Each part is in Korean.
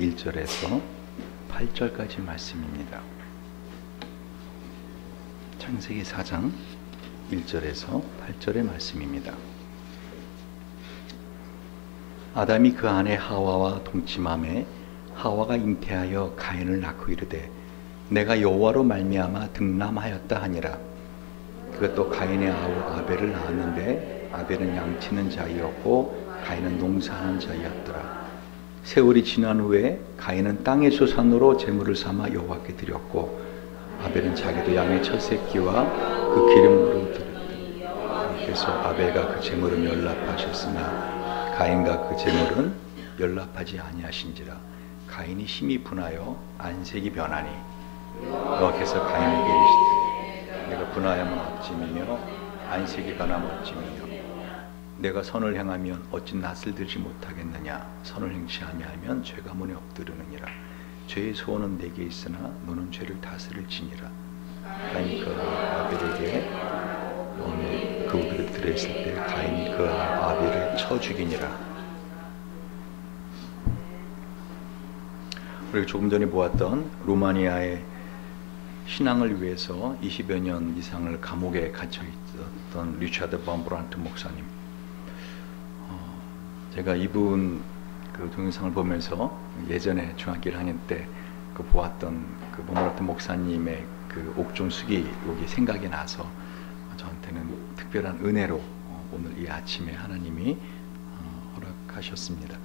1절에서 8절까지 말씀입니다. 창세기 4장 1절에서 8절의 말씀입니다. 아담이 그 아내 하와와 동침하매 하와가 잉태하여 가인을 낳고 이르되 내가 여호와로 말미암아 득남하였다 하니라. 그것도 가인의 아우 아벨을 낳았는데 아벨은 양치는 자이었고 가인은 농사하는 자이었더라. 세월이 지난 후에 가인은 땅의 소산으로 제물을 삼아 여호와께 드렸고 아벨은 자기도 양의 첫 새끼와 그 기름으로 드렸다. 그래서 아벨과 그 제물은 연락하셨으나 가인과 그 제물은 연락하지 아니하신지라. 가인이 심히 분하여 안색이 변하니 여호와께서 가인에게 이르시되 내가 분하여면 어찌미며 안색이 변하면 어찌미며 내가 선을 행하면 어찌 낯을 들지 못하겠느냐. 선을 행치 아니하면 죄가 문에 엎드르느니라. 죄의 소원은 내게 있으나 너는 죄를 다스릴지니라. 가인이 그 아벨에게 그 우두를 들었을 때 가인이 그 아벨을 쳐 죽이니라. 우리가 조금 전에 보았던 루마니아의 신앙을 위해서 20여 년 이상을 감옥에 갇혀 있었던 리차드 범브란트 목사님, 제가 이분 그 동영상을 보면서 예전에 중학교 1학년 때 그 보았던 그 범브란트 목사님의 그 옥중 수기록이 생각이 나서 저한테는 특별한 은혜로 오늘 이 아침에 하나님이 허락하셨습니다.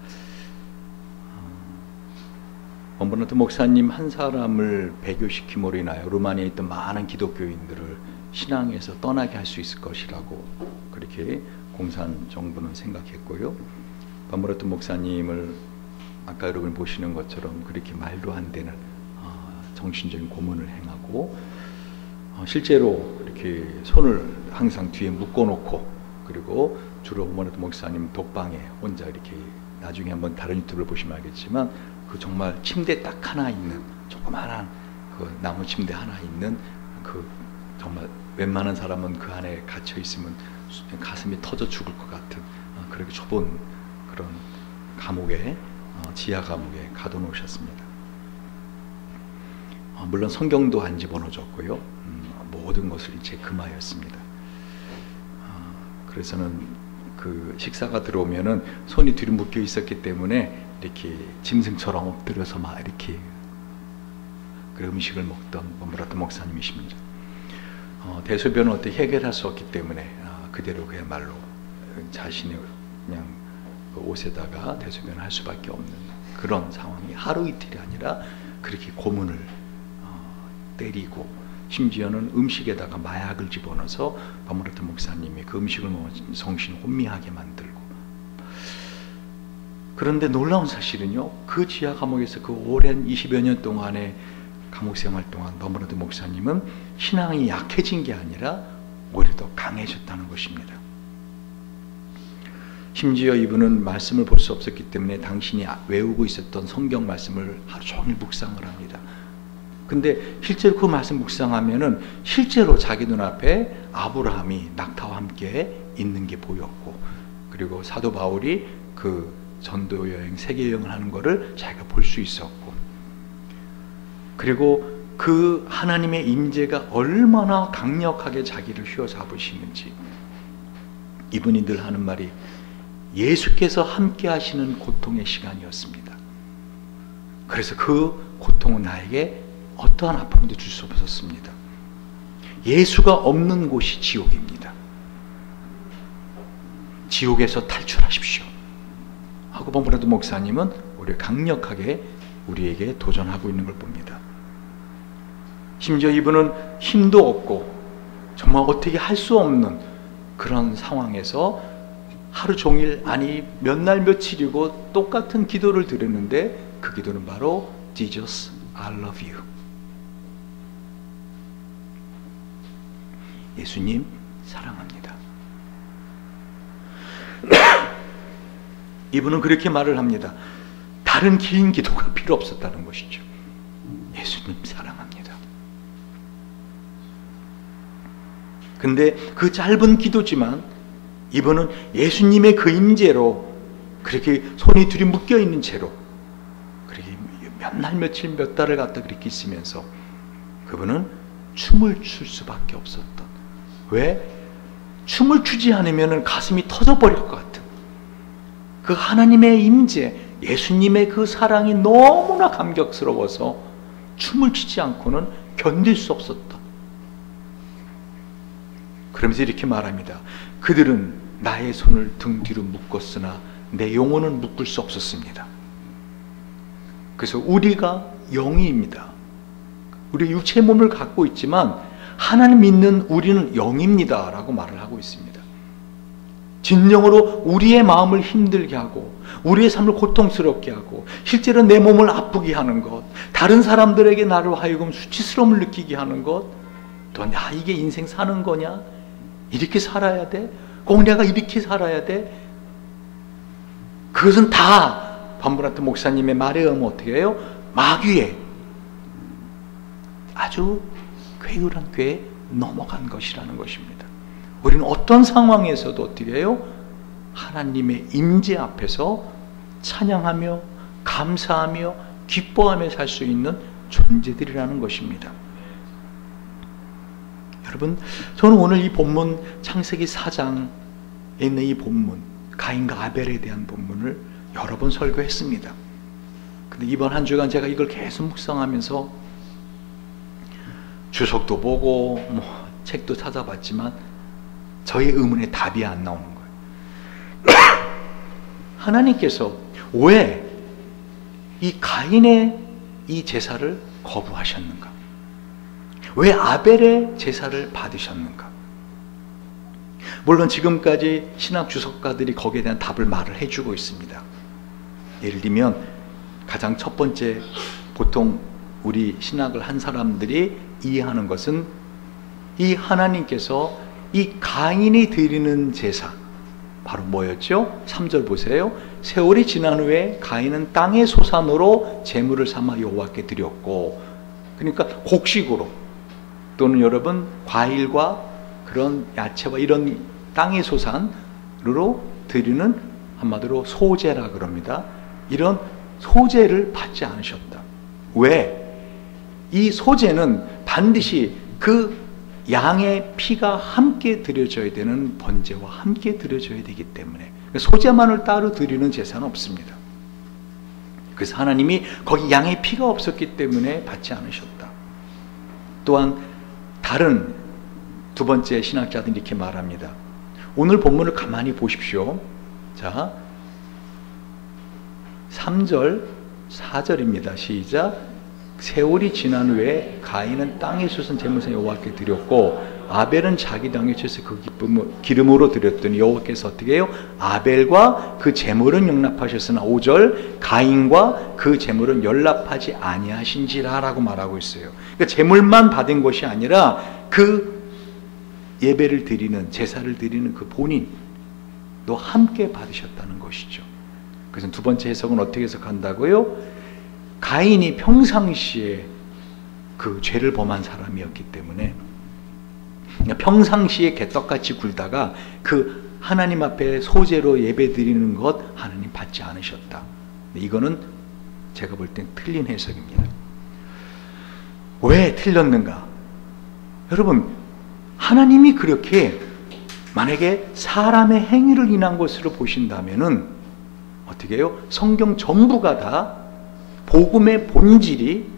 범브란트 목사님 한 사람을 배교시킴으로 인하여 루마니아에 있던 많은 기독교인들을 신앙에서 떠나게 할 수 있을 것이라고 그렇게 공산 정부는 생각했고요. 범브란트 목사님을 아까 여러분 보시는 것처럼 그렇게 말도 안 되는 정신적인 고문을 행하고 실제로 이렇게 손을 항상 뒤에 묶어놓고, 그리고 주로 범브란트 목사님 독방에 혼자 이렇게, 나중에 한번 다른 유튜브를 보시면 알겠지만 그 정말 침대 딱 하나 있는 조그마한 그 나무 침대 하나 있는 그 정말 웬만한 사람은 그 안에 갇혀 있으면 가슴이 터져 죽을 것 같은 그렇게 좁은 그런 감옥에, 지하 감옥에 가둬놓으셨습니다. 물론 성경도 안 집어넣어줬고요. 모든 것을 이제 금하였습니다. 그래서는 그 식사가 들어오면은 손이 뒤로 묶여 있었기 때문에 이렇게 짐승처럼 엎드려서 막 이렇게 그 음식을 먹던 범브란트 목사님이십니다. 대소변은 어떻게 해결할 수 없기 때문에 그대로 그야말로 자신의 그냥 그 옷에다가 대소변을 할 수밖에 없는 그런 상황이 하루 이틀이 아니라 그렇게 고문을 때리고, 심지어는 음식에다가 마약을 집어넣어서 범브란트 목사님이 그 음식을 먹으면 정신 혼미하게 만들고. 그런데 놀라운 사실은요, 그 지하 감옥에서 그 오랜 20여 년 동안의 감옥 생활 동안 범브란트 목사님은 신앙이 약해진 게 아니라 오히려 더 강해졌다는 것입니다. 심지어 이분은 말씀을 볼 수 없었기 때문에 당신이 외우고 있었던 성경 말씀을 하루 종일 묵상을 합니다. 근데 실제로 그 말씀 묵상하면은 실제로 자기 눈앞에 아브라함이 낙타와 함께 있는 게 보였고, 그리고 사도 바울이 그 전도 여행, 세계 여행을 하는 것을 자기가 볼 수 있었고, 그리고 그 하나님의 임재가 얼마나 강력하게 자기를 휘어잡으시는지. 이분이 늘 하는 말이 예수께서 함께 하시는 고통의 시간이었습니다. 그래서 그 고통은 나에게 어떠한 아픔도 줄 수 없었습니다. 예수가 없는 곳이 지옥입니다. 지옥에서 탈출하십시오 하고 범브란트 목사님은 우리 강력하게 우리에게 도전하고 있는 걸 봅니다. 심지어 이분은 힘도 없고 정말 어떻게 할 수 없는 그런 상황에서 하루 종일, 아니 몇 날 며칠이고 똑같은 기도를 드렸는데 그 기도는 바로 Jesus, I love you. 예수님 사랑합니다. 이분은 그렇게 말을 합니다. 다른 긴 기도가 필요 없었다는 것이죠. 예수님 사랑합니다. 근데 그 짧은 기도지만 이분은 예수님의 그 임재로 그렇게 손이 둘이 묶여 있는 채로 그렇게 몇 날 며칠 몇 달을 갖다 그렇게 있으면서 그분은 춤을 출 수밖에 없었던, 왜? 춤을 추지 않으면 가슴이 터져버릴 것 같은 그 하나님의 임재, 예수님의 그 사랑이 너무나 감격스러워서 춤을 추지 않고는 견딜 수 없었던. 그러면서 이렇게 말합니다. 그들은 나의 손을 등 뒤로 묶었으나 내 영혼은 묶을 수 없었습니다. 그래서 우리가 영입니다. 우리 육체의 몸을 갖고 있지만 하나님 믿는 우리는 영입니다 라고 말을 하고 있습니다. 진정으로 우리의 마음을 힘들게 하고 우리의 삶을 고통스럽게 하고 실제로 내 몸을 아프게 하는 것, 다른 사람들에게 나를 하여금 수치스러움을 느끼게 하는 것, 또 이게 인생 사는 거냐? 이렇게 살아야 돼? 꼭 내가 이렇게 살아야 돼? 그것은 다 반브라트 목사님의 말에 의하면 어떻게 해요? 마귀의 아주 괴울한 꾀에 넘어간 것이라는 것입니다. 우리는 어떤 상황에서도 어떻게 해요? 하나님의 임재 앞에서 찬양하며 감사하며 기뻐하며 살 수 있는 존재들이라는 것입니다. 여러분, 저는 오늘 이 본문 창세기 4장에 있는 이 본문, 가인과 아벨에 대한 본문을 여러 번 설교했습니다. 근데 이번 한 주간 제가 이걸 계속 묵상하면서 주석도 보고 책도 찾아봤지만 저의 의문에 답이 안 나오는 거예요. 하나님께서 왜 이 가인의 이 제사를 거부하셨는가? 왜 아벨의 제사를 받으셨는가? 물론 지금까지 신학 주석가들이 거기에 대한 답을 말을 해주고 있습니다. 예를 들면 가장 첫 번째, 보통 우리 신학을 한 사람들이 이해하는 것은 이 하나님께서 이 가인이 드리는 제사, 바로 뭐였죠? 3절 보세요. 세월이 지난 후에 가인은 땅의 소산으로 제물을 삼아 여호와께 드렸고, 그러니까 곡식으로 또는 여러분 과일과 그런 야채와 이런 땅의 소산으로 드리는, 한마디로 소제라 그럽니다. 이런 소제를 받지 않으셨다. 왜? 이 소제는 반드시 그 양의 피가 함께 드려져야 되는 번제와 함께 드려져야 되기 때문에 소제만을 따로 드리는 제사는 없습니다. 그래서 하나님이 거기 양의 피가 없었기 때문에 받지 않으셨다. 또한 다른 두 번째 신학자들이 이렇게 말합니다. 오늘 본문을 가만히 보십시오. 자, 3절 4절입니다. 시작. 세월이 지난 후에 가인은 땅에 솟은 제물상 여호와께 드렸고 아벨은 자기 땅에 쳐서 그 기름으로 드렸더니 여호와께서 어떻게 해요? 아벨과 그 제물은 용납하셨으나 5절 가인과 그 제물은 연락하지 아니하신지라 라고 말하고 있어요. 그러니까 제물만 받은 것이 아니라 그 예배를 드리는, 제사를 드리는 그 본인도 함께 받으셨다는 것이죠. 그래서 두 번째 해석은 어떻게 해석한다고요? 가인이 평상시에 그 죄를 범한 사람이었기 때문에 평상시에 개떡같이 굴다가 그 하나님 앞에 소제로 예배 드리는 것 하나님 받지 않으셨다. 이거는 제가 볼 땐 틀린 해석입니다. 왜 틀렸는가? 여러분, 하나님이 그렇게 만약에 사람의 행위를 인한 것으로 보신다면은 어떻게 해요? 성경 전부가 다 복음의 본질이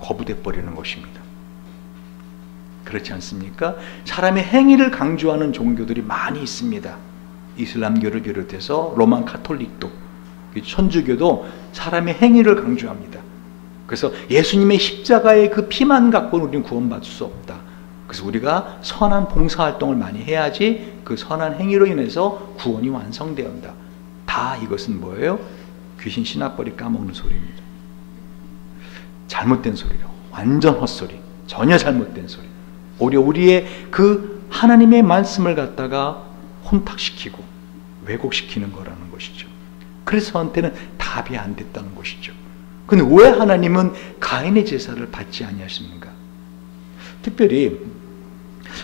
거부돼 버리는 것입니다. 그렇지 않습니까? 사람의 행위를 강조하는 종교들이 많이 있습니다. 이슬람교를 비롯해서 로만 카톨릭도, 천주교도 사람의 행위를 강조합니다. 그래서 예수님의 십자가의 그 피만 갖고는 우리는 구원받을 수 없다. 그래서 우리가 선한 봉사활동을 많이 해야지 그 선한 행위로 인해서 구원이 완성되었다. 다 이것은 뭐예요? 귀신 신학벌이 까먹는 소리입니다. 잘못된 소리라고. 완전 헛소리. 전혀 잘못된 소리. 오히려 우리의 그 하나님의 말씀을 갖다가 혼탁시키고 왜곡시키는 거라는 것이죠. 그래서 저한테는 답이 안 됐다는 것이죠. 근데 왜 하나님은 가인의 제사를 받지 아니하십니까? 특별히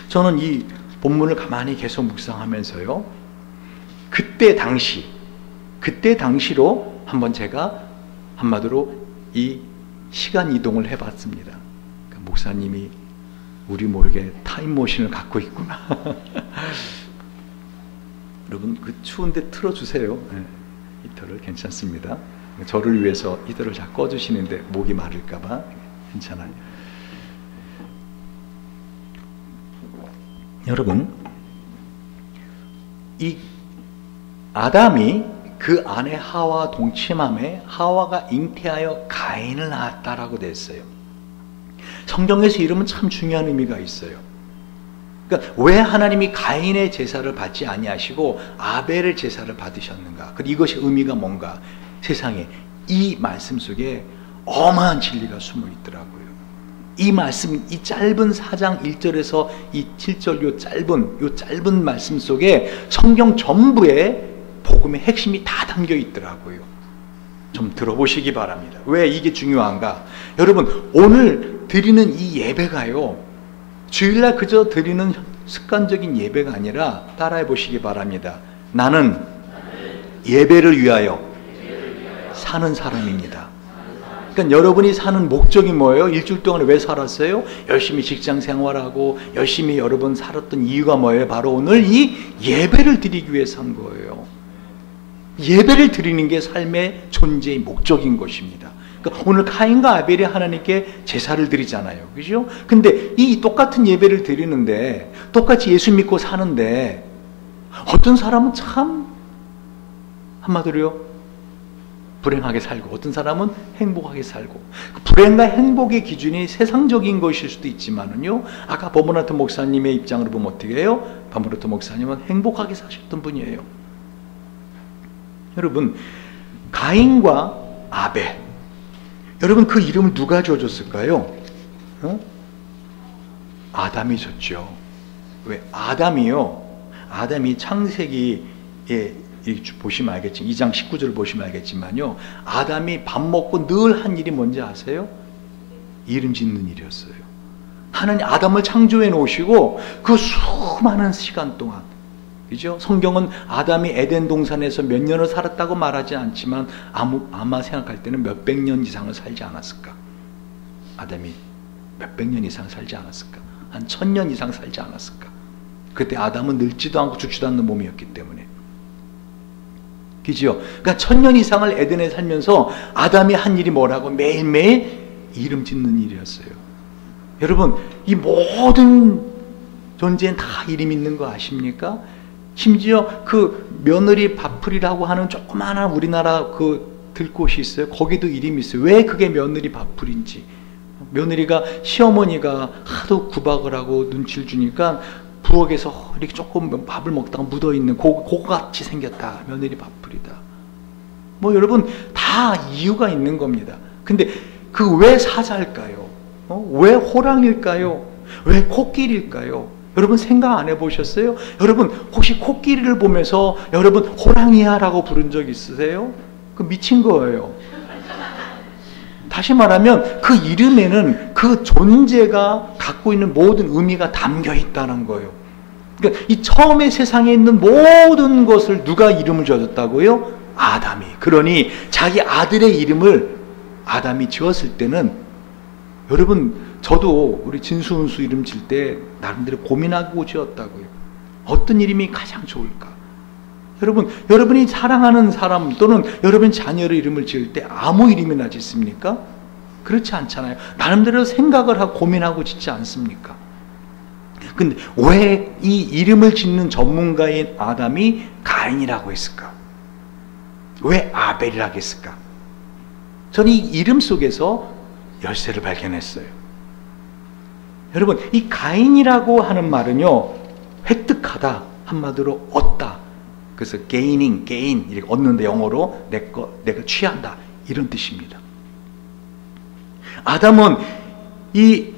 저는 이 본문을 가만히 계속 묵상하면서요, 그때 당시로 한번 제가 한마디로 이 시간 이동을 해봤습니다. 그러니까 목사님이 우리 모르게 타임머신을 갖고 있구나. 여러분 그 추운데 틀어주세요. 네, 히터를 괜찮습니다. 저를 위해서 히터를 잘 꺼주시는데 목이 마를까봐 괜찮아요. 여러분 이 아담이 그 아내 하와 동침함에 하와가 잉태하여 가인을 낳았다라고 돼 있어요. 성경에서 이름은 참 중요한 의미가 있어요. 그러니까 왜 하나님이 가인의 제사를 받지 아니하시고 아벨의 제사를 받으셨는가? 그리고 이것이 의미가 뭔가? 세상에 이 말씀 속에 어마한 진리가 숨어 있더라고요. 이 말씀, 이 짧은 4장 1절에서 이 7절 요 짧은 말씀 속에 성경 전부에 복음의 핵심이 다 담겨 있더라고요. 좀 들어보시기 바랍니다. 왜 이게 중요한가? 여러분 오늘 드리는 이 예배가요, 주일날 그저 드리는 습관적인 예배가 아니라 따라해 보시기 바랍니다. 나는 예배를 위하여 사는 사람입니다. 그러니까 여러분이 사는 목적이 뭐예요? 일주일 동안 왜 살았어요? 열심히 직장 생활하고 열심히 여러분 살았던 이유가 뭐예요? 바로 오늘 이 예배를 드리기 위해서 산 거예요. 예배를 드리는 게 삶의 존재의 목적인 것입니다. 그러니까 오늘 가인과 아벨이 하나님께 제사를 드리잖아요. 그죠? 근데 이 똑같은 예배를 드리는데 똑같이 예수 믿고 사는데 어떤 사람은 참 한마디로요 불행하게 살고 어떤 사람은 행복하게 살고, 불행과 행복의 기준이 세상적인 것일 수도 있지만은요, 아까 버무라트 목사님의 입장으로 보면 어떻게 해요? 버무라트 목사님은 행복하게 사셨던 분이에요. 여러분 가인과 아벨, 여러분 그 이름을 누가 지어줬을까요? 아담이 줬죠. 왜? 아담이 창세기에 보시면 알겠지만 2장 19절을 보시면 알겠지만요, 아담이 밥 먹고 늘 한 일이 뭔지 아세요? 이름 짓는 일이었어요. 하나님 아담을 창조해 놓으시고 그 수많은 시간 동안, 그죠? 성경은 아담이 에덴 동산에서 몇 년을 살았다고 말하지 않지만 아마 생각할 때는 몇백 년 이상을 살지 않았을까? 아담이 몇백 년 이상 살지 않았을까? 한 1000년 이상 살지 않았을까? 그때 아담은 늙지도 않고 죽지도 않는 몸이었기 때문에. 그죠? 그러니까 1000년 이상을 에덴에 살면서 아담이 한 일이 뭐라고? 매일매일 이름 짓는 일이었어요. 여러분 이 모든 존재엔 다 이름 있는 거 아십니까? 심지어 그 며느리 밥풀이라고 하는 조그마한 우리나라 그 들꽃이 있어요. 거기도 이름이 있어요. 왜 그게 며느리 밥풀인지. 며느리가 시어머니가 하도 구박을 하고 눈치를 주니까 부엌에서 이렇게 조금 밥을 먹다가 묻어있는 그거 같이 생겼다. 며느리 밥풀이다. 뭐 여러분 다 이유가 있는 겁니다. 근데 그 왜 사자일까요? 왜 호랑일까요? 왜 코끼리일까요? 여러분 생각 안 해보셨어요? 여러분 혹시 코끼리를 보면서 여러분 호랑이야 라고 부른 적 있으세요? 그 미친 거예요. 다시 말하면 그 이름에는 그 존재가 갖고 있는 모든 의미가 담겨 있다는 거예요. 그러니까 이 처음에 세상에 있는 모든 것을 누가 이름을 지어줬다고요? 아담이. 그러니 자기 아들의 이름을 아담이 지었을 때는, 여러분 저도 우리 진수은수 이름 질 때 나름대로 고민하고 지었다고요. 어떤 이름이 가장 좋을까? 여러분이 사랑하는 사람 또는 여러분 자녀의 이름을 지을 때 아무 이름이나 짓습니까? 그렇지 않잖아요. 나름대로 생각을 하고 고민하고 짓지 않습니까? 근데 왜 이 이름을 짓는 전문가인 아담이 가인이라고 했을까? 왜 아벨이라고 했을까? 저는 이 이름 속에서 열쇠를 발견했어요. 여러분 이 가인이라고 하는 말은요, 획득하다, 한마디로 얻다. 그래서 게인 이렇게 얻는데 영어로 내가 취한다 이런 뜻입니다. 아담은 이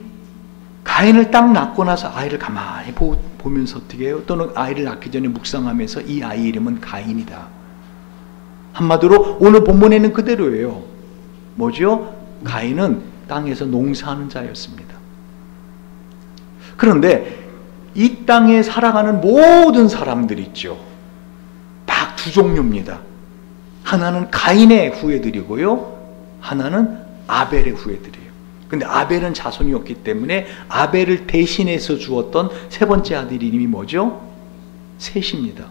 가인을 딱 낳고 나서 아이를 가만히 보면서 어떻게 해요? 또는 아이를 낳기 전에 묵상하면서 이 아이 이름은 가인이다. 한마디로 오늘 본문에는 그대로예요. 뭐죠? 가인은 땅에서 농사하는 자였습니다. 그런데 이 땅에 살아가는 모든 사람들 있죠. 딱 두 종류입니다. 하나는 가인의 후예들이고요, 하나는 아벨의 후예들이에요. 근데 아벨은 자손이 없기 때문에 아벨을 대신해서 주었던 세 번째 아들 이름이 뭐죠? 셋입니다.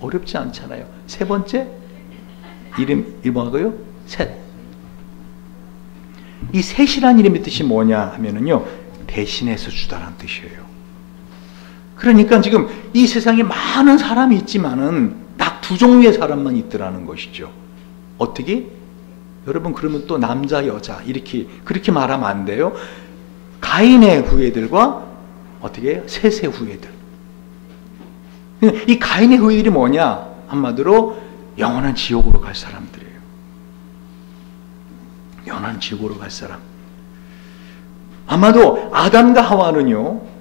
어렵지 않잖아요. 세 번째 이름 뭐고요? 셋. 이 셋이라는 이름의 뜻이 뭐냐 하면은요, 대신해서 주다라는 뜻이에요. 그러니까 지금 이 세상에 많은 사람이 있지만은 딱 두 종류의 사람만 있더라는 것이죠. 어떻게? 여러분, 그러면 또 남자 여자 이렇게 그렇게 말하면 안 돼요. 가인의 후예들과 어떻게 해요? 셋의 후예들. 이 가인의 후예들이 뭐냐? 한마디로 영원한 지옥으로 갈 사람들이에요. 영원한 지옥으로 갈 사람. 아마도 아담과 하와는요,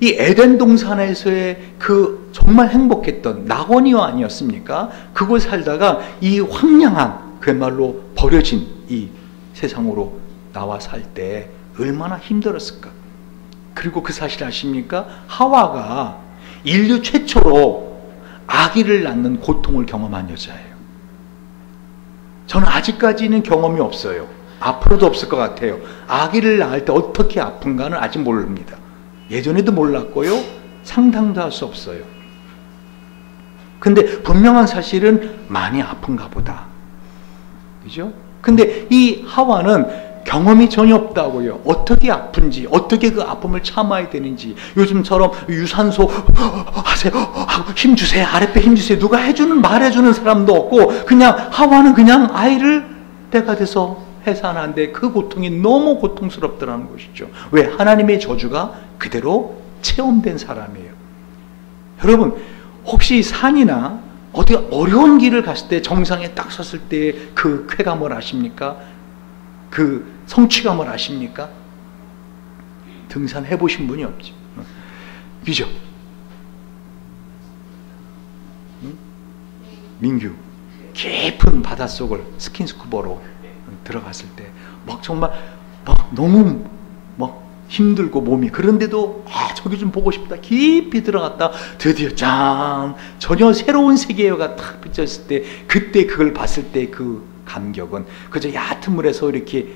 이 에덴 동산에서의 그 정말 행복했던 낙원이와 아니었습니까? 그곳 살다가 이 황량한, 그야말로 버려진 이 세상으로 나와 살 때 얼마나 힘들었을까? 그리고 그 사실 아십니까? 하와가 인류 최초로 아기를 낳는 고통을 경험한 여자예요. 저는 아직까지는 경험이 없어요. 앞으로도 없을 것 같아요. 아기를 낳을 때 어떻게 아픈가는 아직 모릅니다. 예전에도 몰랐고요, 상상도 할 수 없어요. 근데 분명한 사실은 많이 아픈가 보다. 그죠? 근데 이 하와는 경험이 전혀 없다고요. 어떻게 아픈지, 어떻게 그 아픔을 참아야 되는지, 요즘처럼 유산소 하세요, 힘 주세요, 아랫배 힘 주세요, 누가 해주는, 말해주는 사람도 없고, 그냥 하와는 그냥 아이를 때가 돼서 해산한데 그 고통이 너무 고통스럽더라는 것이죠. 왜? 하나님의 저주가 그대로 체험된 사람이에요. 여러분, 혹시 산이나 어디 어려운 길을 갔을 때, 정상에 딱 섰을 때 그 쾌감을 아십니까? 그 성취감을 아십니까? 등산해 보신 분이 없죠. 그죠? 응? 민규, 깊은 바닷속을 스킨스쿠버로 들어갔을 때 막 정말 막 너무 막 힘들고 몸이, 그런데도 저기 좀 보고 싶다, 깊이 들어갔다 드디어 짠, 전혀 새로운 세계가 탁 비쳤을 때, 그때 그걸 봤을 때 그 감격은 그저 얕은 물에서 이렇게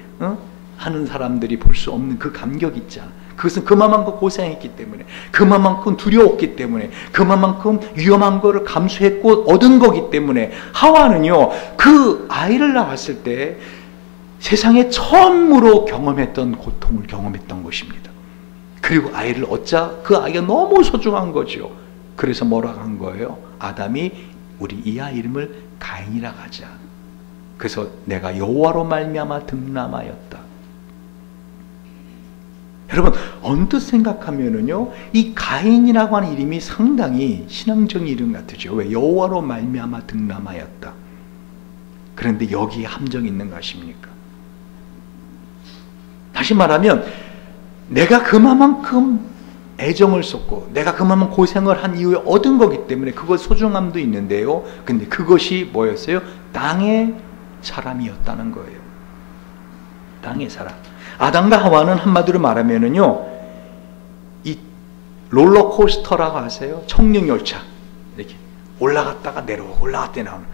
하는 사람들이 볼 수 없는 그 감격 있잖아. 그것은 그만큼 고생했기 때문에, 그만큼 두려웠기 때문에, 그만큼 위험한 거를 감수했고 얻은 거기 때문에, 하와는요, 그 아이를 낳았을 때 세상에 처음으로 경험했던 고통을 경험했던 것입니다. 그리고 아이를 얻자 그 아이가 너무 소중한 거죠. 그래서 뭐라고 한 거예요? 아담이 우리 이 아이 이름을 가인이라 하자. 그래서 내가 여호와로 말미암아 득남하였다. 여러분, 언뜻 생각하면은요, 이 가인이라고 하는 이름이 상당히 신앙적인 이름 같으죠. 왜? 여호와로 말미암아 득남하였다. 그런데 여기에 함정이 있는 거 아십니까? 다시 말하면 내가 그만큼 애정을 쏟고 내가 그만큼 고생을 한 이후에 얻은 거기 때문에 그것 소중함도 있는데요, 근데 그것이 뭐였어요? 땅의 사람이었다는 거예요. 땅의 사람. 아담과 하와는 한마디로 말하면은요, 이 롤러코스터라고 하세요? 청룡열차 이렇게 올라갔다가 내려오고 올라갔다 내려오는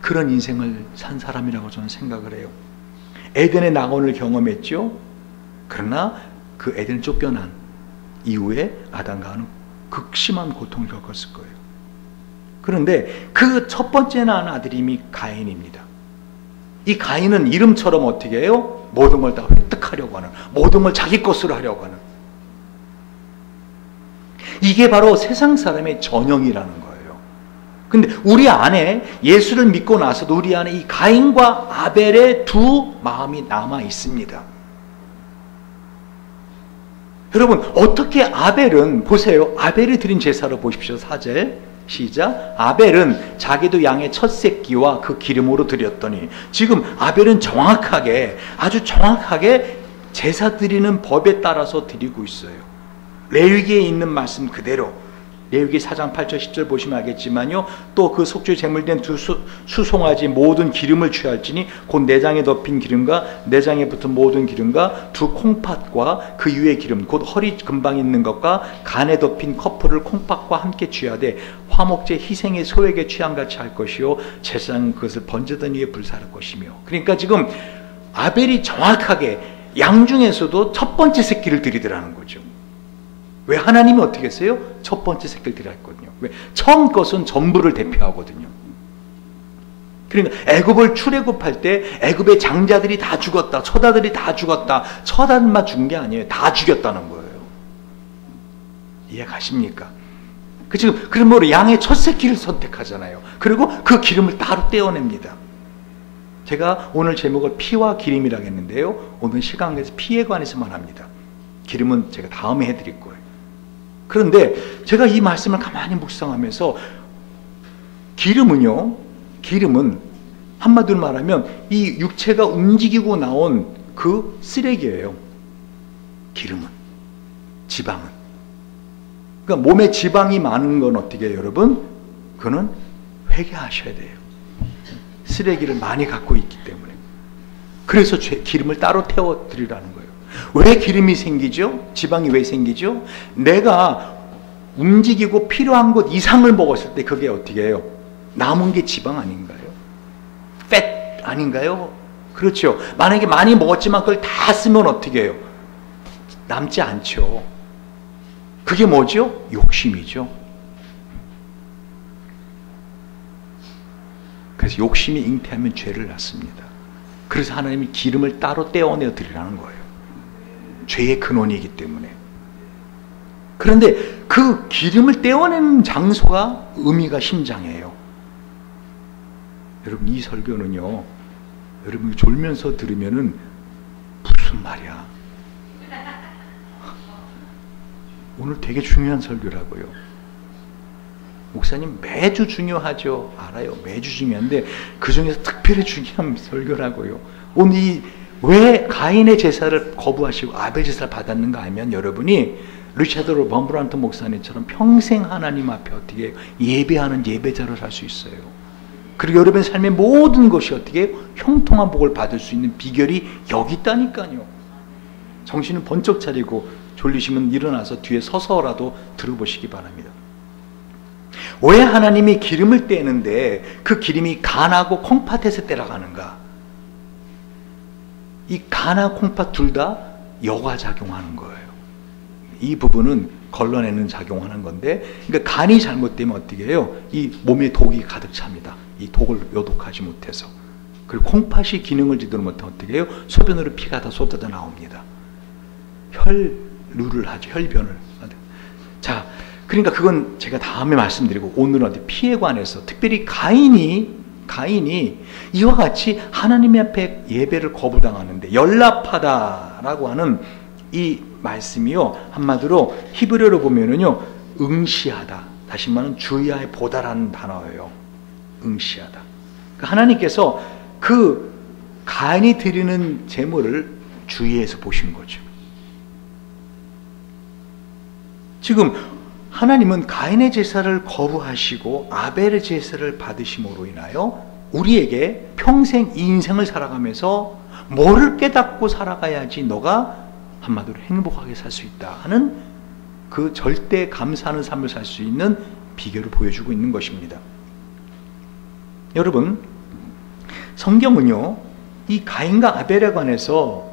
그런 인생을 산 사람이라고 저는 생각을 해요. 에덴의 낙원을 경험했죠. 그러나 그 에덴을 쫓겨난 이후에 아담과 하와는 극심한 고통을 겪었을 거예요. 그런데 그 첫 번째 낳은 아들이 가인입니다. 이 가인은 이름처럼 어떻게 해요? 모든 걸 다 획득하려고 하는, 모든 걸 자기 것으로 하려고 하는, 이게 바로 세상 사람의 전형이라는 거예요. 근데 우리 안에, 예수를 믿고 나서도 우리 안에 이 가인과 아벨의 두 마음이 남아 있습니다. 여러분, 어떻게 아벨은, 보세요, 아벨이 드린 제사를 보십시오. 4절 시작. 아벨은 자기도 양의 첫 새끼와 그 기름으로 드렸더니, 지금 아벨은 정확하게, 아주 정확하게 제사 드리는 법에 따라서 드리고 있어요. 레위기에 있는 말씀 그대로, 레위기 4장 8절 10절 보시면 알겠지만요, 또 그 속죄 제물된 두 수송아지 모든 기름을 취할지니 곧 내장에 덮인 기름과 내장에 붙은 모든 기름과 두 콩팥과 그 위의 기름 곧 허리 근방에 있는 것과 간에 덮인 커플을 콩팥과 함께 취하되 화목제 희생의 소에게 취함같이 할 것이요 제사장은 그것을 번제단 위에 불사할 것이며. 그러니까 지금 아벨이 정확하게 양 중에서도 첫 번째 새끼를 드리더라는 거죠. 왜? 하나님이 어떻게 했어요? 첫 번째 새끼를 드리라 했거든요. 왜? 처음 것은 전부를 대표하거든요. 그러니까 애굽을 출애굽할 때 애굽의 장자들이 다 죽었다, 처자들이 다 죽었다, 처자들만 죽은 게 아니에요. 다 죽였다는 거예요. 이해가십니까? 그 지금 그러므로 양의 첫 새끼를 선택하잖아요. 그리고 그 기름을 따로 떼어냅니다. 제가 오늘 제목을 피와 기름이라고 했는데요, 오늘 시간 관계에서 피에 관해서만 합니다. 기름은 제가 다음에 해드릴 거예요. 그런데 제가 이 말씀을 가만히 묵상하면서 기름은 한마디로 말하면 이 육체가 움직이고 나온 그 쓰레기예요. 기름은, 지방은. 그러니까 몸에 지방이 많은 건 어떻게 해요, 여러분? 그거는 회개하셔야 돼요. 쓰레기를 많이 갖고 있기 때문에. 그래서 기름을 따로 태워드리라는 거예요. 왜 기름이 생기죠? 지방이 왜 생기죠? 내가 움직이고 필요한 것 이상을 먹었을 때 그게 어떻게 해요? 남은 게 지방 아닌가요? 팻 아닌가요? 그렇죠. 만약에 많이 먹었지만 그걸 다 쓰면 어떻게 해요? 남지 않죠. 그게 뭐죠? 욕심이죠. 그래서 욕심이 잉태하면 죄를 낳습니다. 그래서 하나님이 기름을 따로 떼어내어 드리라는 거예요. 죄의 근원이기 때문에. 그런데 그 기름을 떼어내는 장소가 의미가 심장이에요. 여러분, 이 설교는요, 여러분이 졸면서 들으면은 무슨 말이야, 오늘 되게 중요한 설교라고요. 목사님, 매주 중요하죠. 알아요. 매주 중요한데 그 중에서 특별히 중요한 설교라고요. 오늘 왜 가인의 제사를 거부하시고 아벨 제사를 받았는가 하면, 여러분이 리차드 범브란트 목사님처럼 평생 하나님 앞에 어떻게 예배하는 예배자로 살 수 있어요. 그리고 여러분의 삶의 모든 것이 어떻게 형통한 복을 받을 수 있는 비결이 여기 있다니까요. 정신을 번쩍 차리고 졸리시면 일어나서 뒤에 서서라도 들어보시기 바랍니다. 왜 하나님이 기름을 떼는데 그 기름이 간하고 콩팥에서 떼라가는가? 이 간하고 콩팥 둘 다 여과 작용하는 거예요. 이 부분은 걸러내는 작용하는 건데, 그러니까 간이 잘못되면 어떻게 해요? 이 몸에 독이 가득 찹니다. 이 독을 요독하지 못해서. 그리고 콩팥이 기능을 제대로 못하면 어떻게 해요? 소변으로 피가 다 쏟아져 나옵니다. 혈루를 하죠. 혈변을. 자, 그러니까 그건 제가 다음에 말씀드리고, 오늘은 어디 피에 관해서 특별히 가인이 이와 같이 하나님 앞에 예배를 거부당하는데 연락하다라고 하는 이 말씀이요, 한마디로 히브리어로 보면은요, 응시하다, 다시 말하면 주의하에 보다라는 단어예요. 응시하다. 그러니까 하나님께서 그 가인이 드리는 제물을 주의해서 보신 거죠. 지금 하나님은 가인의 제사를 거부하시고 아벨의 제사를 받으심으로 인하여 우리에게 평생 이 인생을 살아가면서 뭐를 깨닫고 살아가야지 너가 한마디로 행복하게 살 수 있다 하는 그 절대 감사하는 삶을 살 수 있는 비결을 보여주고 있는 것입니다. 여러분, 성경은요, 이 가인과 아벨에 관해서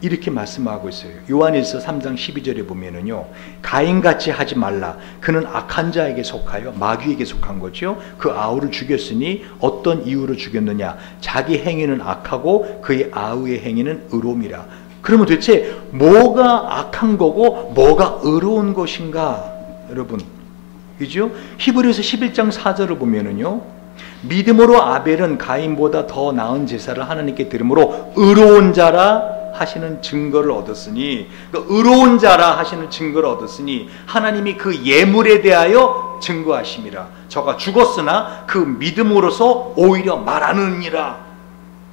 이렇게 말씀하고 있어요. 요한일서 3장 12절에 보면은요, 가인같이 하지 말라. 그는 악한 자에게 속하여 마귀에게 속한 거죠. 그 아우를 죽였으니 어떤 이유로 죽였느냐? 자기 행위는 악하고 그의 아우의 행위는 의로움이라. 그러면 도대체 뭐가 악한 거고 뭐가 의로운 것인가? 여러분, 그죠? 히브리서 11장 4절을 보면은요, 믿음으로 아벨은 가인보다 더 나은 제사를 하나님께 드림으로 의로운 자라 하시는 증거를 얻었으니, 그러니까 의로운 자라 하시는 증거를 얻었으니 하나님이 그 예물에 대하여 증거하심이라. 저가 죽었으나 그 믿음으로서 오히려 말하느니라.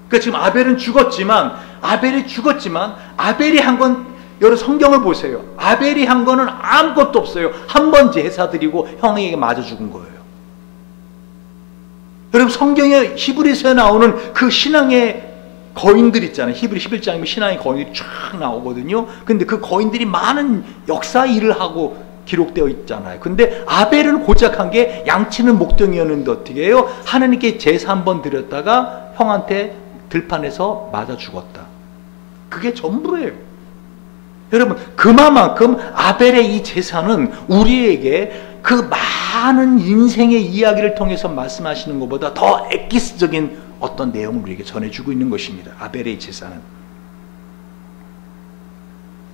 그러니까 지금 아벨이 죽었지만 아벨이 한 건, 여러분 성경을 보세요. 아벨이 한 거는 아무것도 없어요. 한 번 제사 드리고 형에게 맞아 죽은 거예요. 여러분, 성경에 히브리서에 나오는 그 신앙의 거인들 있잖아요. 히브리 11장이면 신앙의 거인들이 쫙 나오거든요. 근데 그 거인들이 많은 역사 일을 하고 기록되어 있잖아요. 근데 아벨은 고작한 게 양치는 목동이었는데 어떻게 해요? 하나님께 제사 한 번 드렸다가 형한테 들판에서 맞아 죽었다. 그게 전부예요. 여러분, 그만큼 아벨의 이 제사는 우리에게 그 많은 인생의 이야기를 통해서 말씀하시는 것보다 더 엑기스적인 어떤 내용을 우리에게 전해주고 있는 것입니다. 아벨의 제사는.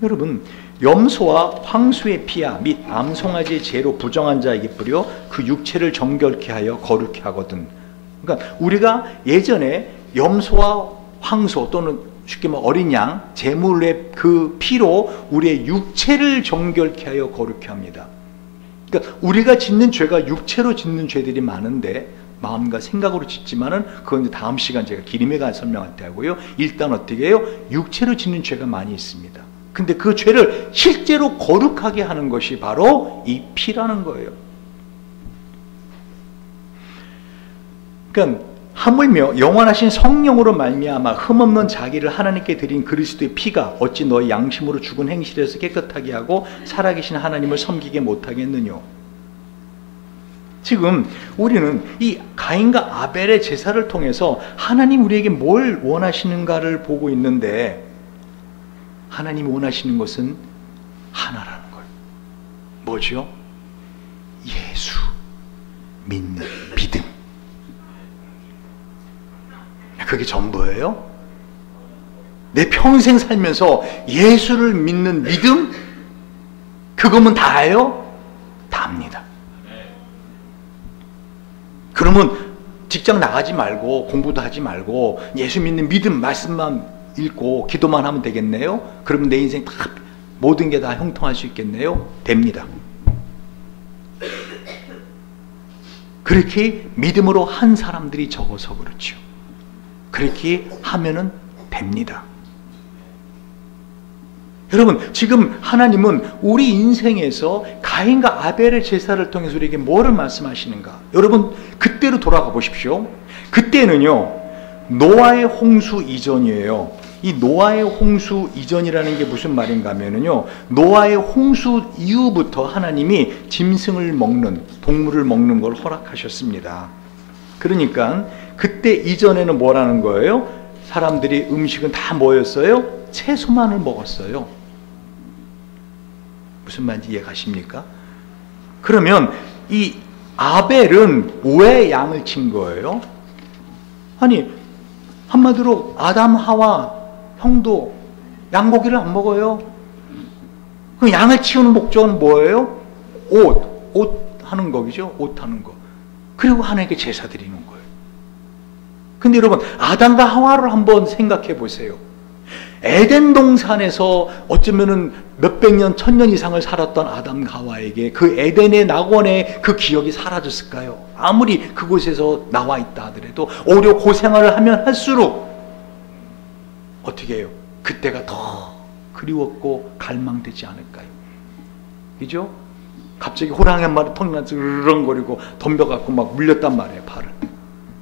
여러분, 염소와 황소의 피야 및 암송아지의 죄로 부정한 자에게 뿌려 그 육체를 정결케 하여 거룩케 하거든. 그러니까 우리가 예전에 염소와 황소 또는 쉽게 말하면 어린 양, 제물의 그 피로 우리의 육체를 정결케 하여 거룩케 합니다. 그러니까 우리가 짓는 죄가 육체로 짓는 죄들이 많은데 마음과 생각으로 짓지만은 그건 이제 다음 시간 제가 기림에 가서 설명할 때 하고요. 일단 어떻게 해요? 육체로 짓는 죄가 많이 있습니다. 근데 그 죄를 실제로 거룩하게 하는 것이 바로 이 피라는 거예요. 그러니까 하물며 영원하신 성령으로 말미암아 흠없는 자기를 하나님께 드린 그리스도의 피가 어찌 너의 양심으로 죽은 행실에서 깨끗하게 하고 살아계신 하나님을 섬기게 못하겠느냐. 지금 우리는 이 가인과 아벨의 제사를 통해서 하나님 우리에게 뭘 원하시는가를 보고 있는데, 하나님이 원하시는 것은 하나라는 거예요. 뭐죠? 예수 믿는 믿음. 그게 전부예요. 내 평생 살면서 예수를 믿는 믿음? 그거면 다예요? 다입니다. 그러면 직장 나가지 말고 공부도 하지 말고 예수 믿는 믿음 말씀만 읽고 기도만 하면 되겠네요? 그러면 내 인생 다 모든 게 다 형통할 수 있겠네요? 됩니다. 그렇게 믿음으로 한 사람들이 적어서 그렇죠. 그렇게 하면은 됩니다. 여러분, 지금 하나님은 우리 인생에서 가인과 아벨의 제사를 통해서 우리에게 뭐를 말씀하시는가? 여러분, 그때로 돌아가 보십시오. 그때는요, 노아의 홍수 이전이에요. 이 노아의 홍수 이전이라는 게 무슨 말인가 하면요, 노아의 홍수 이후부터 하나님이 짐승을 먹는, 동물을 먹는 걸 허락하셨습니다. 그러니까 그때 이전에는 뭐라는 거예요? 사람들이 음식은 다 뭐였어요? 채소만을 먹었어요. 무슨 말인지 이해가십니까? 그러면 이 아벨은 왜 양을 친 거예요? 아니, 한마디로 아담, 하와, 형도 양고기를 안 먹어요. 그럼 양을 치우는 목적은 뭐예요? 옷 하는 거죠. 옷 하는 거. 그리고 하나님께 제사 드리는 거예요. 근데 여러분, 아담과 하와를 한번 생각해 보세요. 에덴 동산에서 어쩌면은 몇백 년, 천년 이상을 살았던 아담과 하와에게 그 에덴의 낙원의 그 기억이 사라졌을까요? 아무리 그곳에서 나와 있다 하더라도 오히려 고생을 하면 할수록 어떻게 해요? 그때가 더 그리웠고 갈망되지 않을까요? 그죠? 갑자기 호랑이 한 마리 턱나서 으르렁거리고 덤벼갖고 막 물렸단 말이에요, 발을.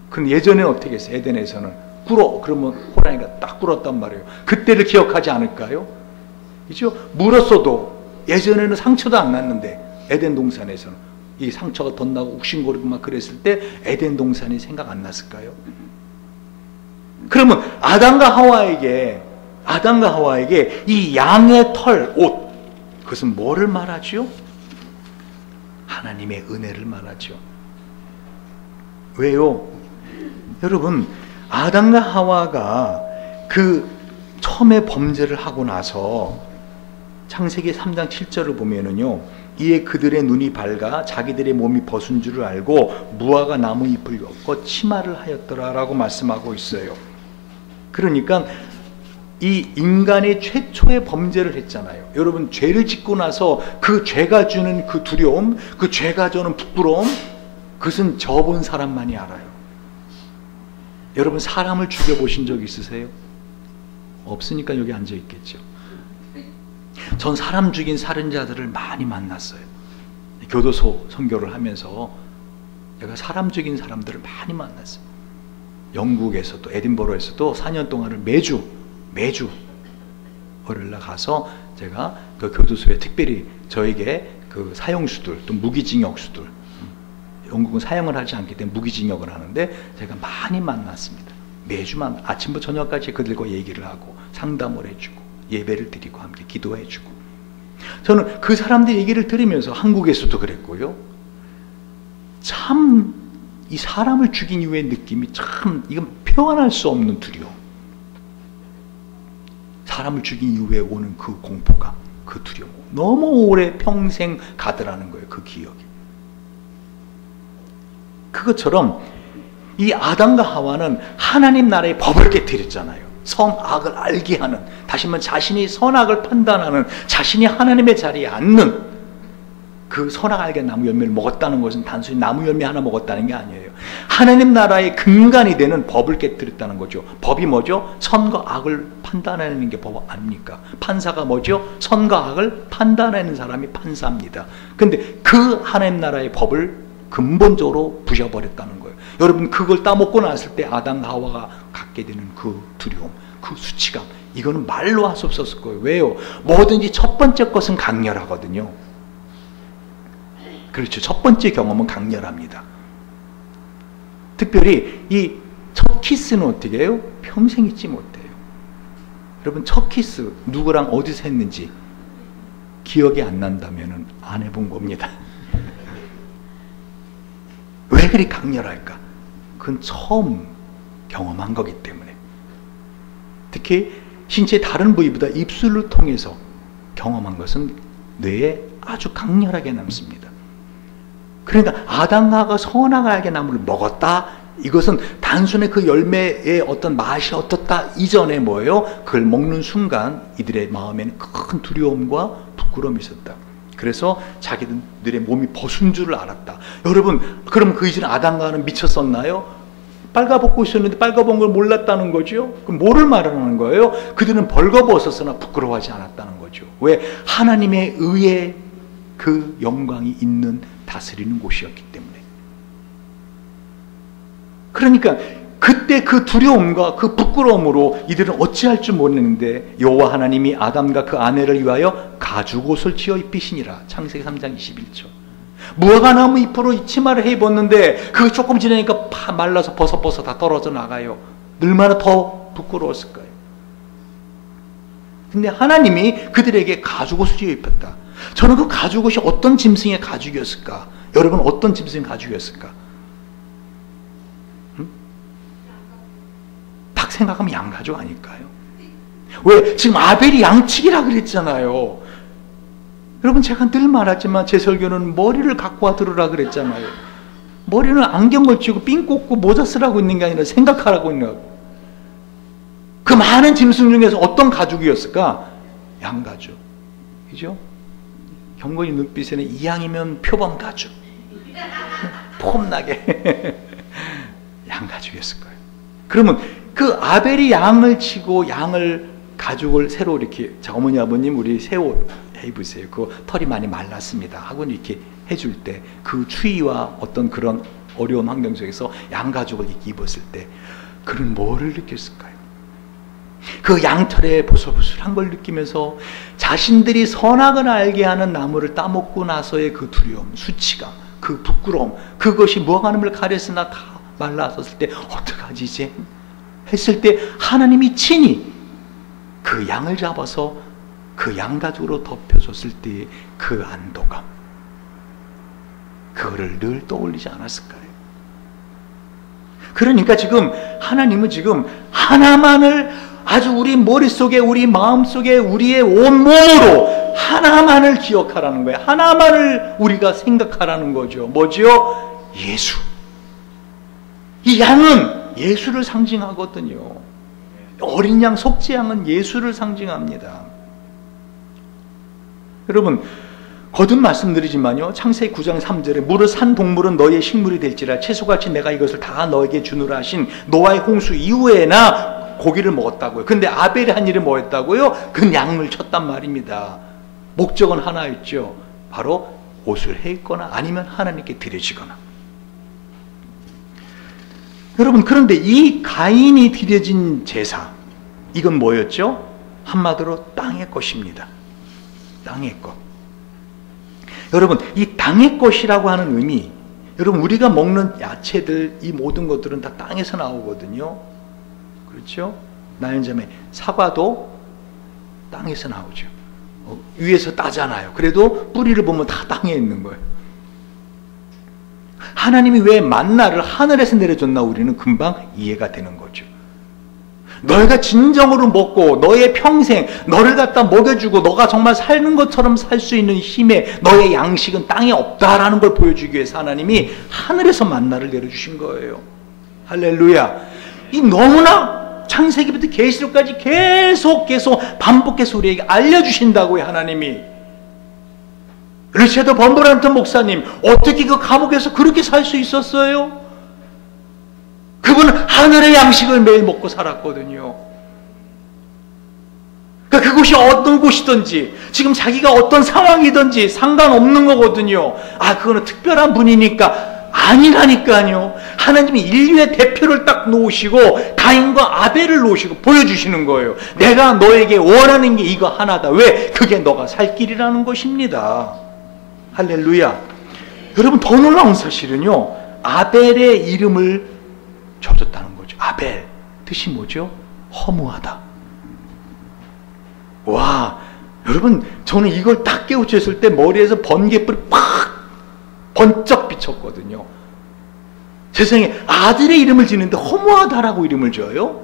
근데 예전에는 어떻게 했어요? 에덴에서는 꿇어. 그러면 호랑이가 딱 꿇었단 말이에요. 그때를 기억하지 않을까요? 그죠? 물었어도 예전에는 상처도 안 났는데 에덴 동산에서는 이 상처가 덧나고 욱신거리고 막 그랬을 때 에덴 동산이 생각 안 났을까요? 그러면 아담과 하와에게 이 양의 털, 옷, 그것은 뭐를 말하죠? 하나님의 은혜를 말하죠. 왜요? 여러분, 아담과 하와가 그 처음에 범죄를 하고 나서 창세기 3장 7절을 보면은요, 이에 그들의 눈이 밝아 자기들의 몸이 벗은 줄을 알고 무화과 나무 잎을 엮어 치마를 하였더라라고 말씀하고 있어요. 그러니까 이 인간의 최초의 범죄를 했잖아요. 여러분, 죄를 짓고 나서 그 죄가 주는 그 두려움, 그 죄가 주는 부끄러움, 그것은 접은 사람만이 알아요. 여러분, 사람을 죽여보신 적 있으세요? 없으니까 여기 앉아 있겠죠. 전 사람 죽인 살인자들을 많이 만났어요. 교도소 선교를 하면서 제가 사람 죽인 사람들을 많이 만났어요. 영국에서도, 에딘버러에서도 4년 동안을 매주 월요일날 가서 제가 그 교도소에 특별히 저에게 그 사형수들, 또 무기징역수들, 영국은 사형을 하지 않기 때문에 무기징역을 하는데 제가 많이 만났습니다. 매주만 아침부터 저녁까지 그들과 얘기를 하고 상담을 해주고 예배를 드리고 함께 기도해주고, 저는 그 사람들 얘기를 들으면서 한국에서도 그랬고요, 참 이 사람을 죽인 이후의 느낌이 참 이건 표현할 수 없는 두려움, 사람을 죽인 이후에 오는 그 공포감, 그 두려움, 너무 오래 평생 가더라는 거예요. 그 기억이. 그것처럼 이 아담과 하와는 하나님 나라의 법을 깨뜨렸잖아요. 선악을 알게 하는, 다시 말하면 자신이 선악을 판단하는, 자신이 하나님의 자리에 앉는 그 선악 알게 나무 열매를 먹었다는 것은 단순히 나무 열매 하나 먹었다는 게 아니에요. 하나님 나라의 근간이 되는 법을 깨뜨렸다는 거죠. 법이 뭐죠? 선과 악을 판단하는 게 법 아닙니까? 판사가 뭐죠? 선과 악을 판단하는 사람이 판사입니다. 근데 그 하나님 나라의 법을 근본적으로 부셔버렸다는 거예요. 여러분, 그걸 따먹고 났을 때 아담과 하와가 갖게 되는 그 두려움, 그 수치감, 이거는 말로 할 수 없었을 거예요. 왜요? 뭐든지 첫 번째 것은 강렬하거든요. 그렇죠. 첫 번째 경험은 강렬합니다. 특별히 이 첫 키스는 어떻게 해요? 평생 잊지 못해요. 여러분, 첫 키스 누구랑 어디서 했는지 기억이 안 난다면 안 해본 겁니다. 왜 그리 강렬할까? 그건 처음 경험한 거기 때문에. 특히 신체 다른 부위보다 입술을 통해서 경험한 것은 뇌에 아주 강렬하게 남습니다. 그러니까 아담과 하와가 선악을 알게 나무를 먹었다, 이것은 단순히 그 열매의 어떤 맛이 어떻다 이전에 뭐예요? 그걸 먹는 순간 이들의 마음에는 큰 두려움과 부끄러움이 있었다. 그래서 자기들의 몸이 벗은 줄을 알았다. 여러분, 그럼 그 이전에 아담과 하와는 미쳤었나요? 빨가벗고 있었는데 빨가벗은 걸 몰랐다는 거죠. 그럼 뭐를 말하는 거예요? 그들은 벌거벗었으나 부끄러워하지 않았다는 거죠. 왜? 하나님의 의의 그 영광이 있는 다스리는 곳이었기 때문에. 그러니까 그때 그 두려움과 그 부끄러움으로 이들은 어찌할 줄 모르는데 여호와 하나님이 아담과 그 아내를 위하여 가죽옷을 지어 입히시니라. 창세기 3장 21절. 무화과나무 잎으로 치마를 해 입었는데 그게 조금 지나니까 말라서 버섯버섯 다 떨어져 나가요. 얼마나 더 부끄러웠을까요? 근데 하나님이 그들에게 가죽옷을 지어 입혔다. 저는 그 가죽옷이 어떤 짐승의 가죽이었을까? 여러분, 어떤 짐승의 가죽이었을까? 딱 생각하면 양가죽 아닐까요? 왜? 지금 아벨이 양치기라 그랬잖아요. 여러분, 제가 늘 말하지만 제 설교는 머리를 갖고 와 들으라 그랬잖아요. 머리는 안경 걸치고 삥 꽂고 모자 쓰라고 있는 게 아니라 생각하라고 있는 거예요. 그 많은 짐승 중에서 어떤 가죽이었을까? 양가죽. 그죠? 경건이 눈빛에는 이양이면 표범 가죽. 폼나게 양가죽이었을 거예요. 그러면 그 아벨이 양을 치고 양을 가죽을 새로 이렇게, 자, 어머니 아버님 우리 새 옷 입으세요. 그 털이 많이 말랐습니다 하고 이렇게 해줄 때 그 추위와 어떤 그런 어려운 환경 속에서 양가죽을 이렇게 입었을 때 그는 뭐를 느꼈을까요? 그 양털에 보슬보슬한 걸 느끼면서 자신들이 선악을 알게 하는 나무를 따먹고 나서의 그 두려움, 수치감, 그 부끄러움, 그것이 무화과나무를 가렸으나 다 말라섰을 때 어떡하지 이제 했을 때 하나님이 친히 그 양을 잡아서 그 양가죽으로 덮여줬을 때의 그 안도감, 그거를 늘 떠올리지 않았을까요? 그러니까 지금 하나님은 지금 하나만을 아주 우리 머릿속에, 우리 마음속에, 우리의 온몸으로 하나만을 기억하라는 거예요. 하나만을 우리가 생각하라는 거죠. 뭐죠? 예수. 이 양은 예수를 상징하거든요. 어린 양, 속죄양은 예수를 상징합니다. 여러분, 거듭 말씀드리지만요, 창세기 9장 3절에 물을 산 동물은 너희의 식물이 될지라 채소같이 내가 이것을 다 너에게 주노라 하신 노아의 홍수 이후에나 고기를 먹었다고요. 근데 아벨이 한 일이 뭐였다고요? 그 양을 쳤단 말입니다. 목적은 하나였죠. 바로 옷을 해입거나 아니면 하나님께 드려지거나. 여러분, 그런데 이 가인이 드려진 제사, 이건 뭐였죠? 한마디로 땅의 것입니다. 땅의 것. 여러분, 이 땅의 것이라고 하는 의미, 여러분, 우리가 먹는 야채들, 이 모든 것들은 다 땅에서 나오거든요. 그렇죠? 나연자매, 사과도 땅에서 나오죠. 위에서 따잖아요. 그래도 뿌리를 보면 다 땅에 있는 거예요. 하나님이 왜 만나를 하늘에서 내려줬나 우리는 금방 이해가 되는 거죠. 너희가 진정으로 먹고 너의 평생 너를 갖다 먹여주고 너가 정말 사는 것처럼 살 수 있는 힘에 너의 양식은 땅에 없다라는 걸 보여주기 위해서 하나님이 하늘에서 만나를 내려주신 거예요. 할렐루야. 이 너무나 창세기부터 계시록까지 계속 반복해서 우리에게 알려주신다고요. 하나님이. 리처드 범브란트 목사님 어떻게 그 감옥에서 그렇게 살 수 있었어요? 그분은 하늘의 양식을 매일 먹고 살았거든요. 그러니까 그곳이 어떤 곳이든지 지금 자기가 어떤 상황이든지 상관없는 거거든요. 아, 그거는 특별한 분이니까. 아니라니까요. 하나님이 인류의 대표를 딱 놓으시고 가인과 아벨을 놓으시고 보여주시는 거예요. 내가 너에게 원하는 게 이거 하나다. 왜? 그게 너가 살 길이라는 것입니다. 할렐루야. 여러분, 더 놀라운 사실은요, 아벨의 이름을 줘줬다는 거죠. 아벨 뜻이 뭐죠? 허무하다. 와, 여러분, 저는 이걸 딱 깨우쳤을 때 머리에서 번개불이 팍 번쩍 비쳤거든요. 세상에 아들의 이름을 짓는데 허무하다라고 이름을 줘요?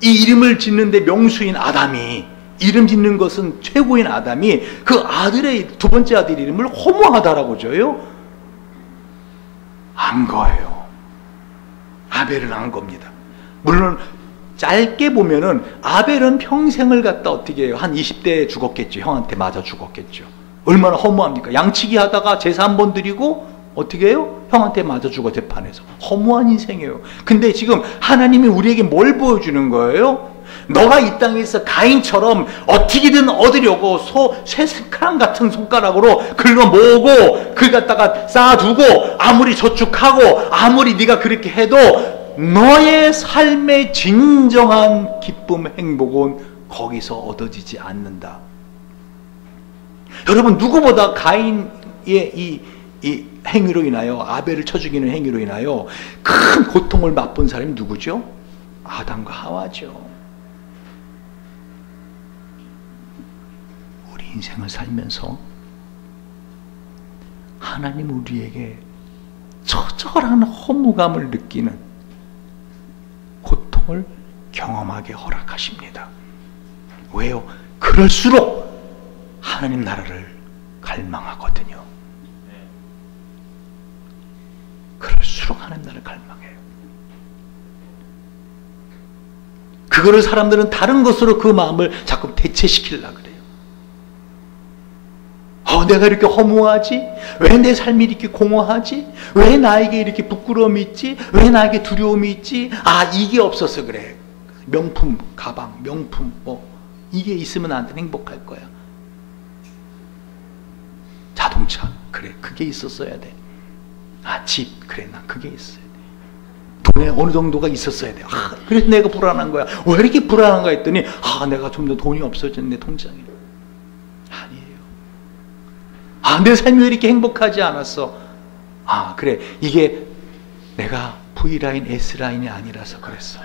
이 이름을 짓는데 명수인 아담이, 이름 짓는 것은 최고인 아담이 그 아들의 두 번째 아들 이름을 허무하다라고 줘요? 안 거예요. 아벨은 안 겁니다. 물론 짧게 보면은 아벨은 평생을 갖다 어떻게 해요? 한 20대에 죽었겠죠. 형한테 맞아 죽었겠죠. 얼마나 허무합니까? 양치기 하다가 제사 한 번 드리고 어떻게 해요? 형한테 맞아 죽어 재판에서. 허무한 인생이에요. 근데 지금 하나님이 우리에게 뭘 보여주는 거예요? 너가 이 땅에서 가인처럼 어떻게든 얻으려고 쇠스크랑 같은 손가락으로 긁어 모으고 그걸 갖다가 쌓아두고 아무리 저축하고 아무리 네가 그렇게 해도 너의 삶의 진정한 기쁨, 행복은 거기서 얻어지지 않는다. 여러분, 누구보다 가인의 이 행위로 인하여, 아벨을 쳐 죽이는 행위로 인하여 큰 고통을 맛본 사람이 누구죠? 아담과 하와죠. 우리 인생을 살면서 하나님 우리에게 처절한 허무감을 느끼는 고통을 경험하게 허락하십니다. 왜요? 그럴수록 하나님 나라를 갈망하거든요. 그럴수록 하나님 나라를 갈망해요. 그거를 사람들은 다른 것으로 그 마음을 자꾸 대체시키려고 그래요. 내가 이렇게 허무하지? 왜 내 삶이 이렇게 공허하지? 왜 나에게 이렇게 부끄러움이 있지? 왜 나에게 두려움이 있지? 아, 이게 없어서 그래. 명품, 가방, 명품, 이게 있으면 나한테는 행복할 거야. 자동차, 그래, 그게 있었어야 돼. 아, 집, 그래, 나 그게 있어야 돼. 돈에 어느 정도가 있었어야 돼. 아, 그래서 내가 불안한 거야. 왜 이렇게 불안한가 했더니, 내가 좀 더 돈이 없어졌네, 통장에. 아니에요. 내 삶이 왜 이렇게 행복하지 않았어? 그래, 이게 내가 V라인, S라인이 아니라서 그랬어.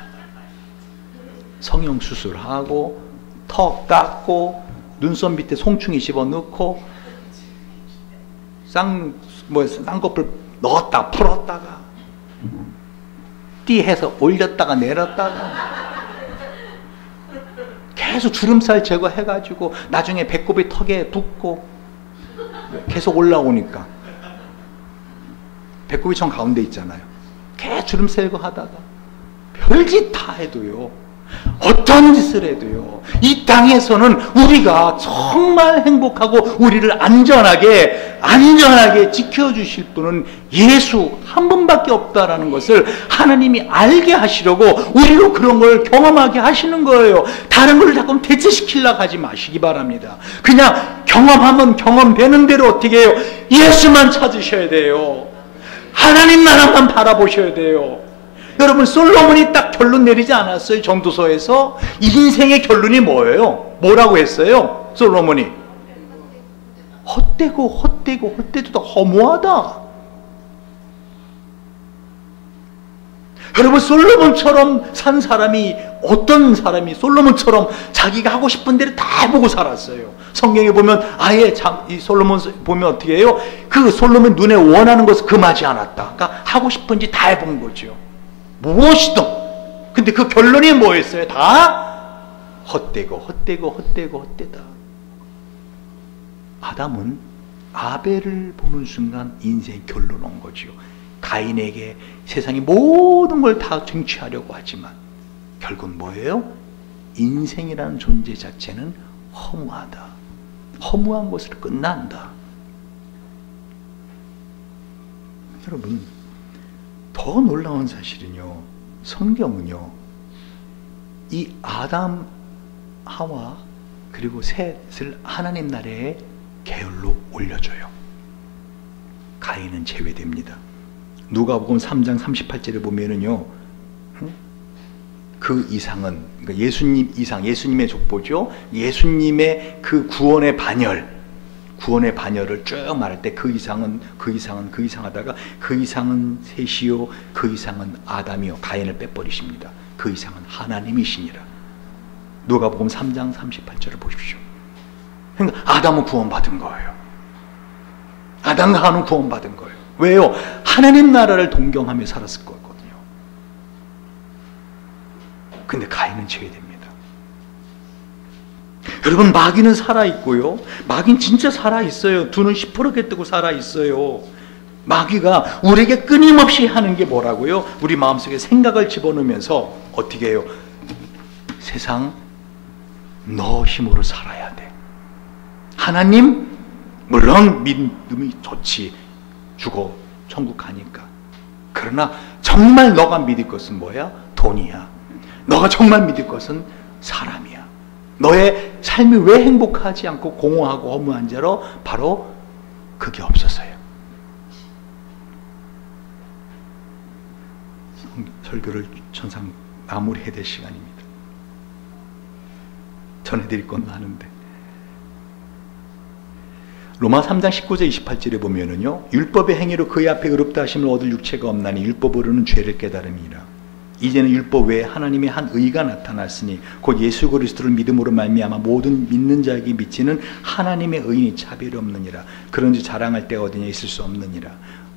성형수술하고, 턱 깎고, 눈썹 밑에 송충이 집어넣고, 쌍꺼풀 넣었다 풀었다가 띠해서 올렸다가 내렸다가 계속 주름살 제거해가지고 나중에 배꼽이 턱에 붙고 계속 올라오니까 배꼽이 정 가운데 있잖아요. 계속 주름살 제거하다가 별짓 다 해도요, 어떤 짓을 해도요, 이 땅에서는 우리가 정말 행복하고 우리를 안전하게 지켜주실 분은 예수 한 분밖에 없다라는 것을 하나님이 알게 하시려고 우리로 그런 걸 경험하게 하시는 거예요. 다른 걸 자꾸 대체시키려고 하지 마시기 바랍니다. 그냥 경험하면 경험되는 대로 어떻게 해요? 예수만 찾으셔야 돼요. 하나님 나라만 바라보셔야 돼요. 여러분, 솔로몬이 딱 결론 내리지 않았어요? 전도서에서 인생의 결론이 뭐예요? 뭐라고 했어요? 솔로몬이 헛되도 허무하다. 여러분, 솔로몬처럼 산 사람이, 어떤 사람이 솔로몬처럼 자기가 하고 싶은 데를 다 해보고 살았어요. 성경에 보면 아예 이 솔로몬 보면 어떻게 해요? 그 솔로몬 눈에 원하는 것을 금하지 않았다. 그러니까 하고 싶은지 다 해본 거죠. 무엇이든. 근데 그 결론이 뭐였어요? 다 헛되고 헛되다. 아담은 아벨을 보는 순간 인생의 결론 온 거죠. 가인에게 세상의 모든 걸 다 쟁취하려고 하지만 결국은 뭐예요? 인생이라는 존재 자체는 허무하다. 허무한 것으로 끝난다. 여러분, 더 놀라운 사실은요, 성경은요, 이 아담, 하와 그리고 셋을 하나님 나라의 계열로 올려줘요. 가인은 제외됩니다. 누가복음 3장 38절에 보면은요, 그 이상은, 그러니까 예수님 이상, 예수님의 족보죠. 예수님의 그 구원의 반열을 쭉 말할 때 그 이상은 하다가 그 이상은 셋이요, 그 이상은 아담이요, 가인을 빼버리십니다. 그 이상은 하나님이시니라. 누가복음 3장 38절을 보십시오. 그러니까 아담은 구원받은 거예요. 아담과 하와는 구원받은 거예요. 왜요? 하나님 나라를 동경하며 살았을 거거든요. 근데 가인은 제외됩니다. 여러분, 마귀는 살아있고요, 마귀는 진짜 살아있어요. 두 눈 시퍼렇게 뜨고 살아있어요. 마귀가 우리에게 끊임없이 하는 게 뭐라고요? 우리 마음속에 생각을 집어넣으면서 어떻게 해요? 세상 너 힘으로 살아야 돼. 하나님, 물론 믿음이 좋지. 죽어 천국 가니까. 그러나 정말 너가 믿을 것은 뭐야? 돈이야. 너가 정말 믿을 것은 사람이야. 너의 삶이 왜 행복하지 않고 공허하고 허무한 자로? 바로 그게 없어서요. 설교를 천상 마무리해야 될 시간입니다. 전해드릴 건 많은데, 로마 3장 19절 28절에 보면은요, 율법의 행위로 그의 앞에 의롭다 하심을 얻을 육체가 없나니 율법으로는 죄를 깨달음이라. 이제는 율법 외에 하나님의 한 의가 나타났으니 곧 예수 그리스도를 믿음으로 말미암아 모든 믿는 자에게 미치는 하나님의 의인이 차별이 없느니라. 그런지 자랑할 때가 어디냐, 있을 수 없느니라.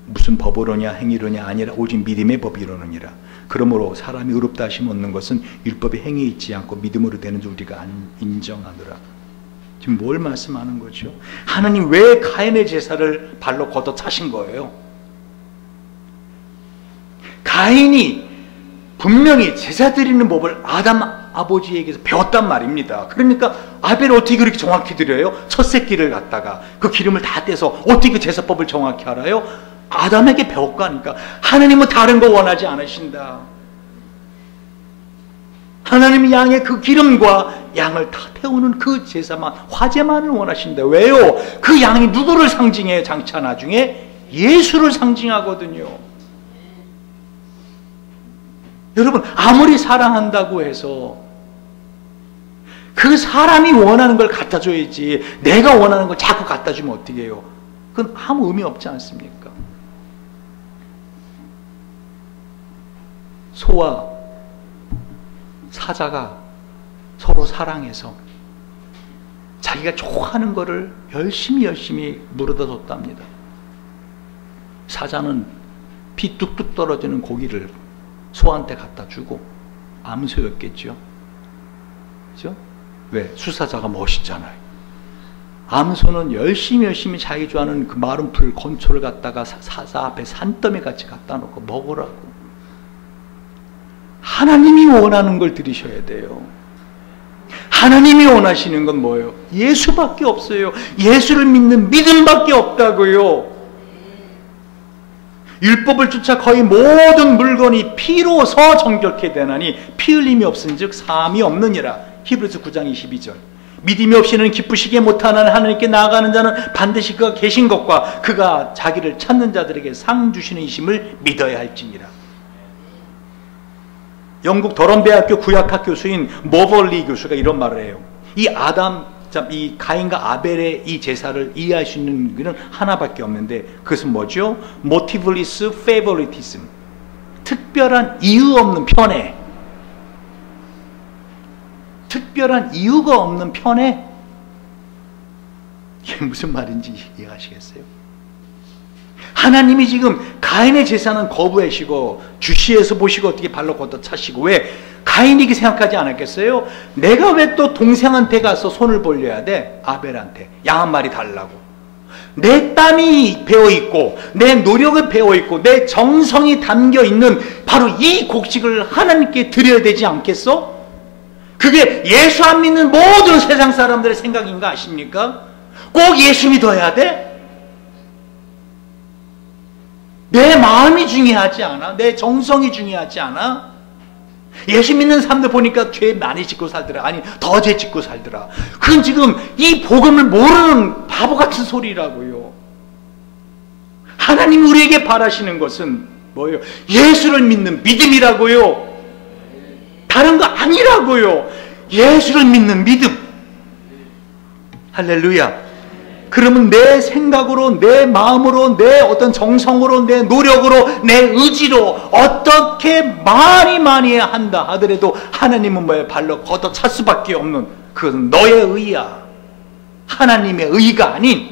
무슨 법으로냐 행위로냐 아니라 오직 믿음의 법이로느니라. 그러므로 사람이 의롭다 하심 얻는 것은 율법의 행위에 있지 않고 믿음으로 되는 줄 우리가 인정하노라. 지금 뭘 말씀하는 거죠? 하나님 왜 가인의 제사를 발로 걷어 차신 거예요? 가인이 분명히 제사 드리는 법을 아담 아버지에게서 배웠단 말입니다. 그러니까 아벨을 어떻게 그렇게 정확히 드려요? 첫 새끼를 갖다가 그 기름을 다 떼서 어떻게 그 제사법을 정확히 알아요? 아담에게 배웠고 하니까. 하나님은 다른 거 원하지 않으신다. 하나님은 양의 그 기름과 양을 다 태우는 그 제사만, 화제만을 원하신다. 왜요? 그 양이 누구를 상징해요? 장차 나중에 예수를 상징하거든요. 여러분, 아무리 사랑한다고 해서 그 사람이 원하는 걸 갖다 줘야지, 내가 원하는 걸 자꾸 갖다 주면 어떻게 해요? 그건 아무 의미 없지 않습니까? 소와 사자가 서로 사랑해서 자기가 좋아하는 거를 열심히 물어다 줬답니다. 사자는 피 뚝뚝 떨어지는 고기를 소한테 갖다 주고, 암소였겠죠. 그죠? 왜? 수사자가 멋있잖아요. 암소는 열심히 자기 좋아하는 그 마른 풀 건초를 갖다가 사자 앞에 산더미 같이 갖다 놓고 먹으라고. 하나님이 원하는 걸 드리셔야 돼요. 하나님이 원하시는 건 뭐예요? 예수밖에 없어요. 예수를 믿는 믿음밖에 없다고요. 율법을 쫓아 거의 모든 물건이 피로서 정결케 되나니 피 흘림이 없은즉 사함이 없느니라. 히브리서 9장 22절. 믿음이 없이는 기쁘시게 못하는 하나님께 나아가는 자는 반드시 그가 계신 것과 그가 자기를 찾는 자들에게 상 주시는 이심을 믿어야 할지니라. 영국 더럼대학교 구약학 교수인 모벌리 교수가 이런 말을 해요. 이 가인과 아벨의 이 제사를 이해할 수 있는 것은 하나밖에 없는데, 그것은 뭐죠? 모티블리스 페이버리티즘. 특별한 이유 없는 편애. 특별한 이유가 없는 편애. 이게 무슨 말인지 이해하시겠어요? 하나님이 지금 가인의 제사는 거부하시고 주시해서 보시고 어떻게 발로 걷어 차시고, 왜? 가인이 그 생각하지 않았겠어요? 내가 왜 또 동생한테 가서 손을 벌려야 돼? 아벨한테 양 한 마리 달라고. 내 땀이 배어있고 내 노력이 배어있고 내 정성이 담겨있는 바로 이 곡식을 하나님께 드려야 되지 않겠어? 그게 예수 안 믿는 모든 세상 사람들의 생각인가 아십니까? 꼭 예수 믿어야 돼? 내 마음이 중요하지 않아? 내 정성이 중요하지 않아? 예수 믿는 사람들 보니까 죄 많이 짓고 살더라. 아니, 더 죄 짓고 살더라. 그건 지금 이 복음을 모르는 바보 같은 소리라고요. 하나님 우리에게 바라시는 것은 뭐예요? 예수를 믿는 믿음이라고요. 다른 거 아니라고요. 예수를 믿는 믿음. 할렐루야. 그러면 내 생각으로, 내 마음으로, 내 어떤 정성으로, 내 노력으로, 내 의지로 어떻게 많이 한다 하더라도 하나님은 뭐예요? 발로 걷어 찰 수밖에 없는, 그것은 너의 의야. 하나님의 의가 아닌.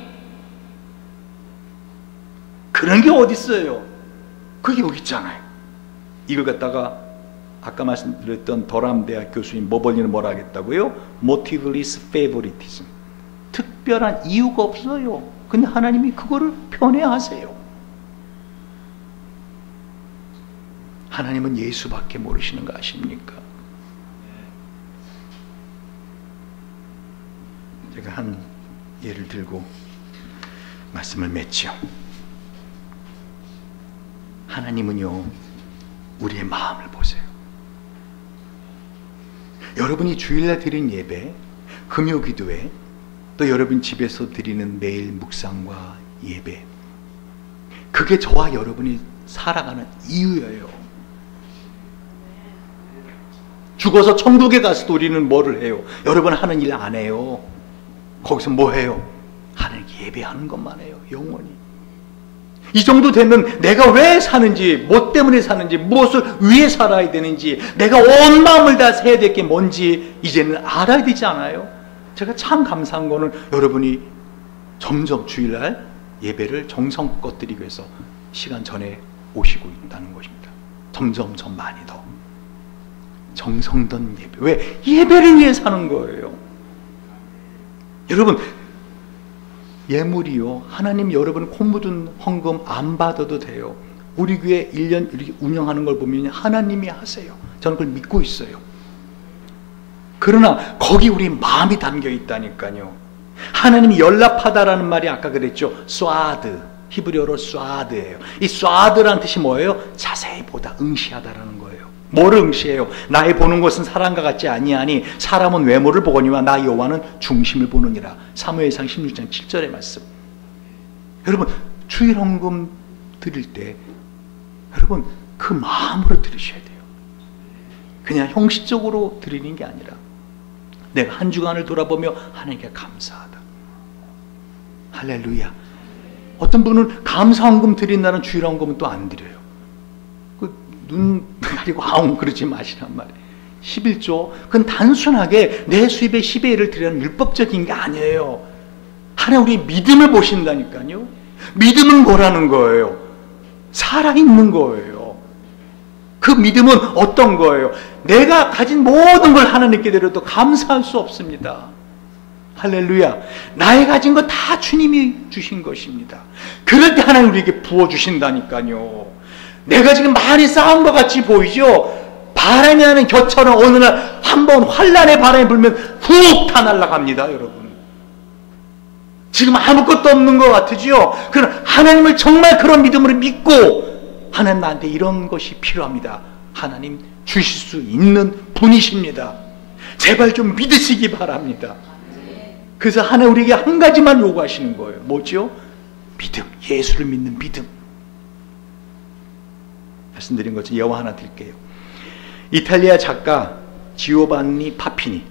그런 게 어디 있어요? 그게 여기 있잖아요. 이걸 갖다가 아까 말씀드렸던 더람 대학 교수님 머벌리는 뭐라 하겠다고요? Motiveless favoritism. 특별한 이유가 없어요. 근데 하나님이 그거를 편애하세요. 하나님은 예수밖에 모르시는 거 아십니까? 제가 한 예를 들고 말씀을 맺죠. 하나님은요, 우리의 마음을 보세요. 여러분이 주일날 드린 예배, 금요 기도회, 또 여러분 집에서 드리는 매일 묵상과 예배, 그게 저와 여러분이 살아가는 이유예요. 죽어서 천국에 가서도 우리는 뭐를 해요? 여러분 하는 일 안 해요. 거기서 뭐 해요? 하나님께 예배하는 것만 해요. 영원히. 이 정도 되면 내가 왜 사는지, 뭐 때문에 사는지, 무엇을 위해 살아야 되는지, 내가 온 마음을 다 해야 될 게 뭔지 이제는 알아야 되지 않아요? 제가 참 감사한 거는 여러분이 점점 주일날 예배를 정성껏 드리기 위해서 시간 전에 오시고 있다는 것입니다. 점점 많이 더 정성된 예배. 왜? 예배를 위해 사는 거예요. 여러분, 예물이요, 하나님 여러분 코 묻은 헌금 안 받아도 돼요. 우리 교회 1년 이렇게 운영하는 걸 보면 하나님이 하세요. 저는 그걸 믿고 있어요. 그러나 거기 우리 마음이 담겨 있다니까요. 하나님이 연락하다라는 말이 아까 그랬죠. 쏴드, 히브리어로 쏴드예요. 이 쏴드라는 뜻이 뭐예요? 자세히 보다, 응시하다라는 거예요. 뭐를 응시해요? 나의 보는 것은 사람과 같지 아니하니 사람은 외모를 보거니와 나 여호와는 중심을 보느니라. 사무엘상 16장 7절의 말씀. 여러분, 주일 헌금 드릴 때 여러분 그 마음으로 드리셔야 돼요. 그냥 형식적으로 드리는 게 아니라 내가 한 주간을 돌아보며 하나님께 감사하다. 할렐루야. 어떤 분은 감사헌금 드린다는 주일 헌금은 또 안 드려요. 눈 가리고 아웅 그러지 마시란 말이에요. 11조, 그건 단순하게 내 수입의 10의 1을 드리는 율법적인 게 아니에요. 하나님 우리 믿음을 보신다니까요. 믿음은 뭐라는 거예요? 살아있는 거예요. 그 믿음은 어떤 거예요? 내가 가진 모든 걸 하나님께 드려도 감사할 수 없습니다. 할렐루야. 나의 가진 거 다 주님이 주신 것입니다. 그럴 때 하나님 우리에게 부어주신다니까요. 내가 지금 많이 쌓은 것 같이 보이죠? 바람이 나는 겨처럼 어느 날 한번 환란의 바람이 불면 훅 다 날아갑니다. 여러분, 지금 아무것도 없는 것 같으죠? 그러나 하나님을 정말 그런 믿음으로 믿고 하나님 나한테 이런 것이 필요합니다. 하나님 주실 수 있는 분이십니다. 제발 좀 믿으시기 바랍니다. 그래서 하나님 우리에게 한 가지만 요구하시는 거예요. 뭐죠? 믿음, 예수를 믿는 믿음. 말씀드린 것처럼 예화 하나 드릴게요. 이탈리아 작가 지오반니 파피니,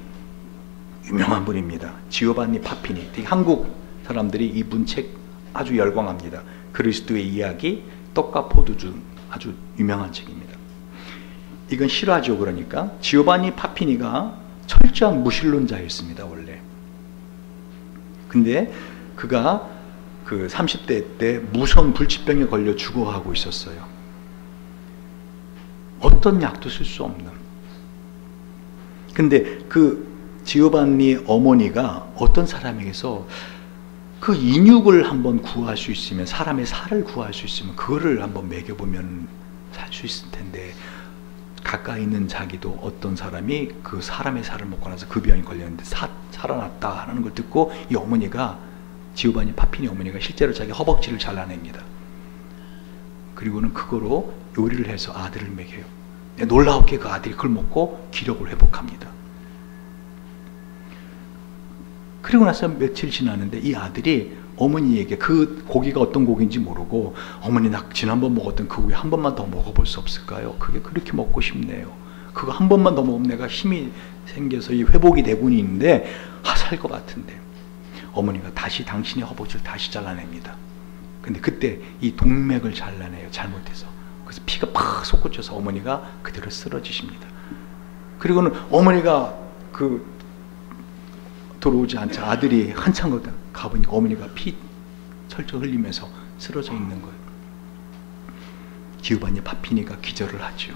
유명한 분입니다. 지오반니 파피니. 되게 한국 사람들이 이분 책 아주 열광합니다. 그리스도의 이야기, 떡과 포도주, 아주 유명한 책입니다. 이건 실화죠. 그러니까 지오바니 파피니가 철저한 무신론자였습니다, 원래. 근데 그가 그 30대 때 무서운 불치병에 걸려 죽어가고 있었어요. 어떤 약도 쓸 수 없는. 근데 그 지오바니 어머니가 어떤 사람에게서 그 인육을 한번 구할 수 있으면, 사람의 살을 구할 수 있으면 그거를 한번 먹여보면 살 수 있을 텐데, 가까이 있는 자기도 어떤 사람이 그 사람의 살을 먹고 나서 그 병이 걸렸는데 살아났다 하는 걸 듣고, 이 어머니가, 지오바니 파피니 어머니가 실제로 자기 허벅지를 잘라냅니다. 그리고는 그거로 요리를 해서 아들을 먹여요. 놀라웠게 그 아들이 그걸 먹고 기력을 회복합니다. 그리고 나서 며칠 지났는데 이 아들이 어머니에게 그 고기가 어떤 고기인지 모르고, 어머니 나 지난번 먹었던 그 고기 한 번만 더 먹어볼 수 없을까요? 그게 그렇게 먹고 싶네요. 그거 한 번만 더 먹으면 내가 힘이 생겨서 이 회복이 되곤 있는데 살 것 같은데. 어머니가 다시 당신의 허벅지를 다시 잘라냅니다. 근데 그때 이 동맥을 잘라내요, 잘못해서. 그래서 피가 팍 솟구쳐서 어머니가 그대로 쓰러지십니다. 그리고는 어머니가 들어오지 않자 아들이 한참 가보니까 어머니가 피 철철 흘리면서 쓰러져 있는 거예요. 지오바니 파피니가 기절을 하죠.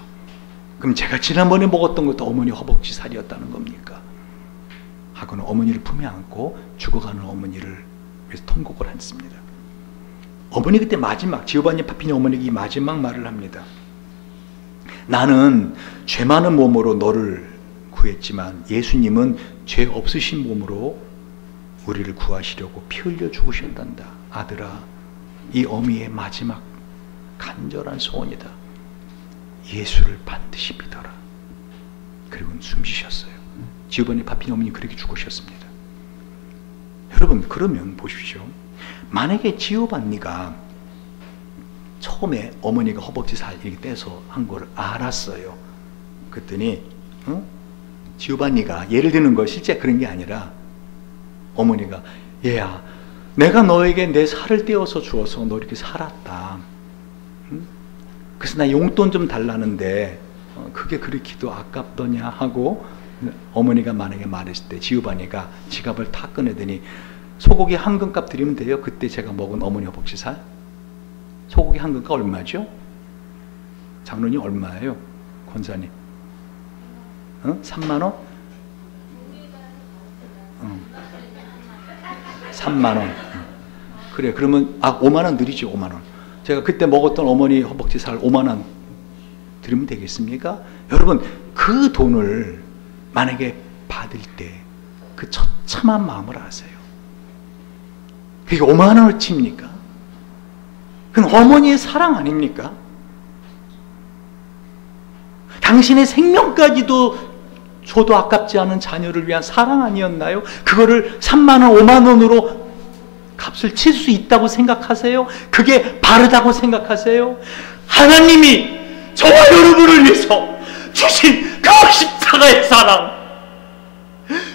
그럼 제가 지난번에 먹었던 것도 어머니 허벅지 살이었다는 겁니까? 하고는 어머니를 품에 안고 죽어가는 어머니를 위해서 통곡을 했습니다. 어머니 그때 마지막, 지오바니 파피니 어머니가 이 마지막 말을 합니다. 나는 죄 많은 몸으로 너를 구했지만 예수님은 죄 없으신 몸으로 우리를 구하시려고 피 흘려 죽으셨단다. 아들아, 이 어미의 마지막 간절한 소원이다. 예수를 반드시 믿어라. 그리고는 숨지셨어요. 지오바니 파피니 어머니 그렇게 죽으셨습니다. 여러분, 그러면 보십시오. 만약에 지오바니가 처음에 어머니가 허벅지 살 이렇게 떼서 한 거를 알았어요. 그랬더니 지오바니가, 예를 드는 거 실제 그런 게 아니라, 어머니가 얘야, 내가 너에게 내 살을 떼어서 주어서 너 이렇게 살았다. 그래서 나 용돈 좀 달라는데 그게 그렇게도 아깝더냐 하고, 어머니가 만약에 말했을 때 지오바니가 지갑을 탁 꺼내더니 소고기 한 근값 드리면 돼요. 그때 제가 먹은 어머니 허벅지 살, 소고기 한 근값 얼마죠? 장로님 얼마예요? 권사님 3만원? 3만원. 그래, 그러면 5만원 드리죠. 5만원. 제가 그때 먹었던 어머니 허벅지 살 5만원 드리면 되겠습니까? 여러분, 그 돈을 만약에 받을 때 그 처참한 마음을 아세요? 그게 5만원을 칩니까? 그건 어머니의 사랑 아닙니까? 당신의 생명까지도 줘도 아깝지 않은 자녀를 위한 사랑 아니었나요? 그거를 3만원, 5만원으로 값을 칠 수 있다고 생각하세요? 그게 바르다고 생각하세요? 하나님이 저와 여러분을 위해서 주신 그 십자가의 사랑,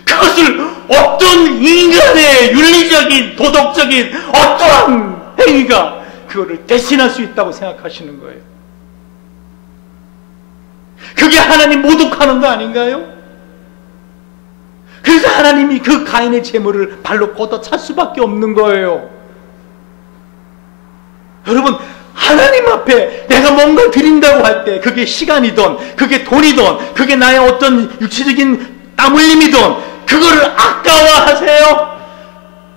그것을 어떤 인간의 윤리적인, 도덕적인 어떠한 행위가 그거를 대신할 수 있다고 생각하시는 거예요? 그게 하나님 모독하는 거 아닌가요? 그래서 하나님이 그 가인의 재물을 발로 걷어찰 수밖에 없는 거예요. 여러분, 하나님 앞에 내가 뭔가 드린다고 할 때, 그게 시간이든 그게 돈이든 그게 나의 어떤 육체적인 땀 흘림이든, 그거를 아까워하세요?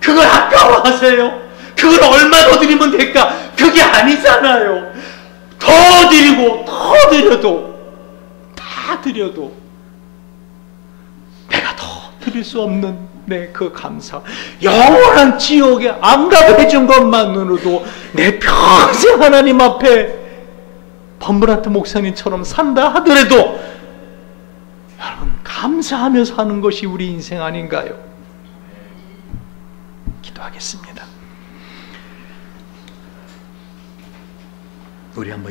그걸 아까워하세요? 그걸 얼마 더 드리면 될까? 그게 아니잖아요. 더 드리고 더 드려도, 다 드려도 내가 더 드릴 수 없는 내 그 감사, 영원한 지옥에 안가게 해준 것만으로도 내 평생 하나님 앞에 범브라트 목사님처럼 산다 하더라도 여러분, 감사하며 사는 것이 우리 인생 아닌가요? 기도하겠습니다. 우리 한번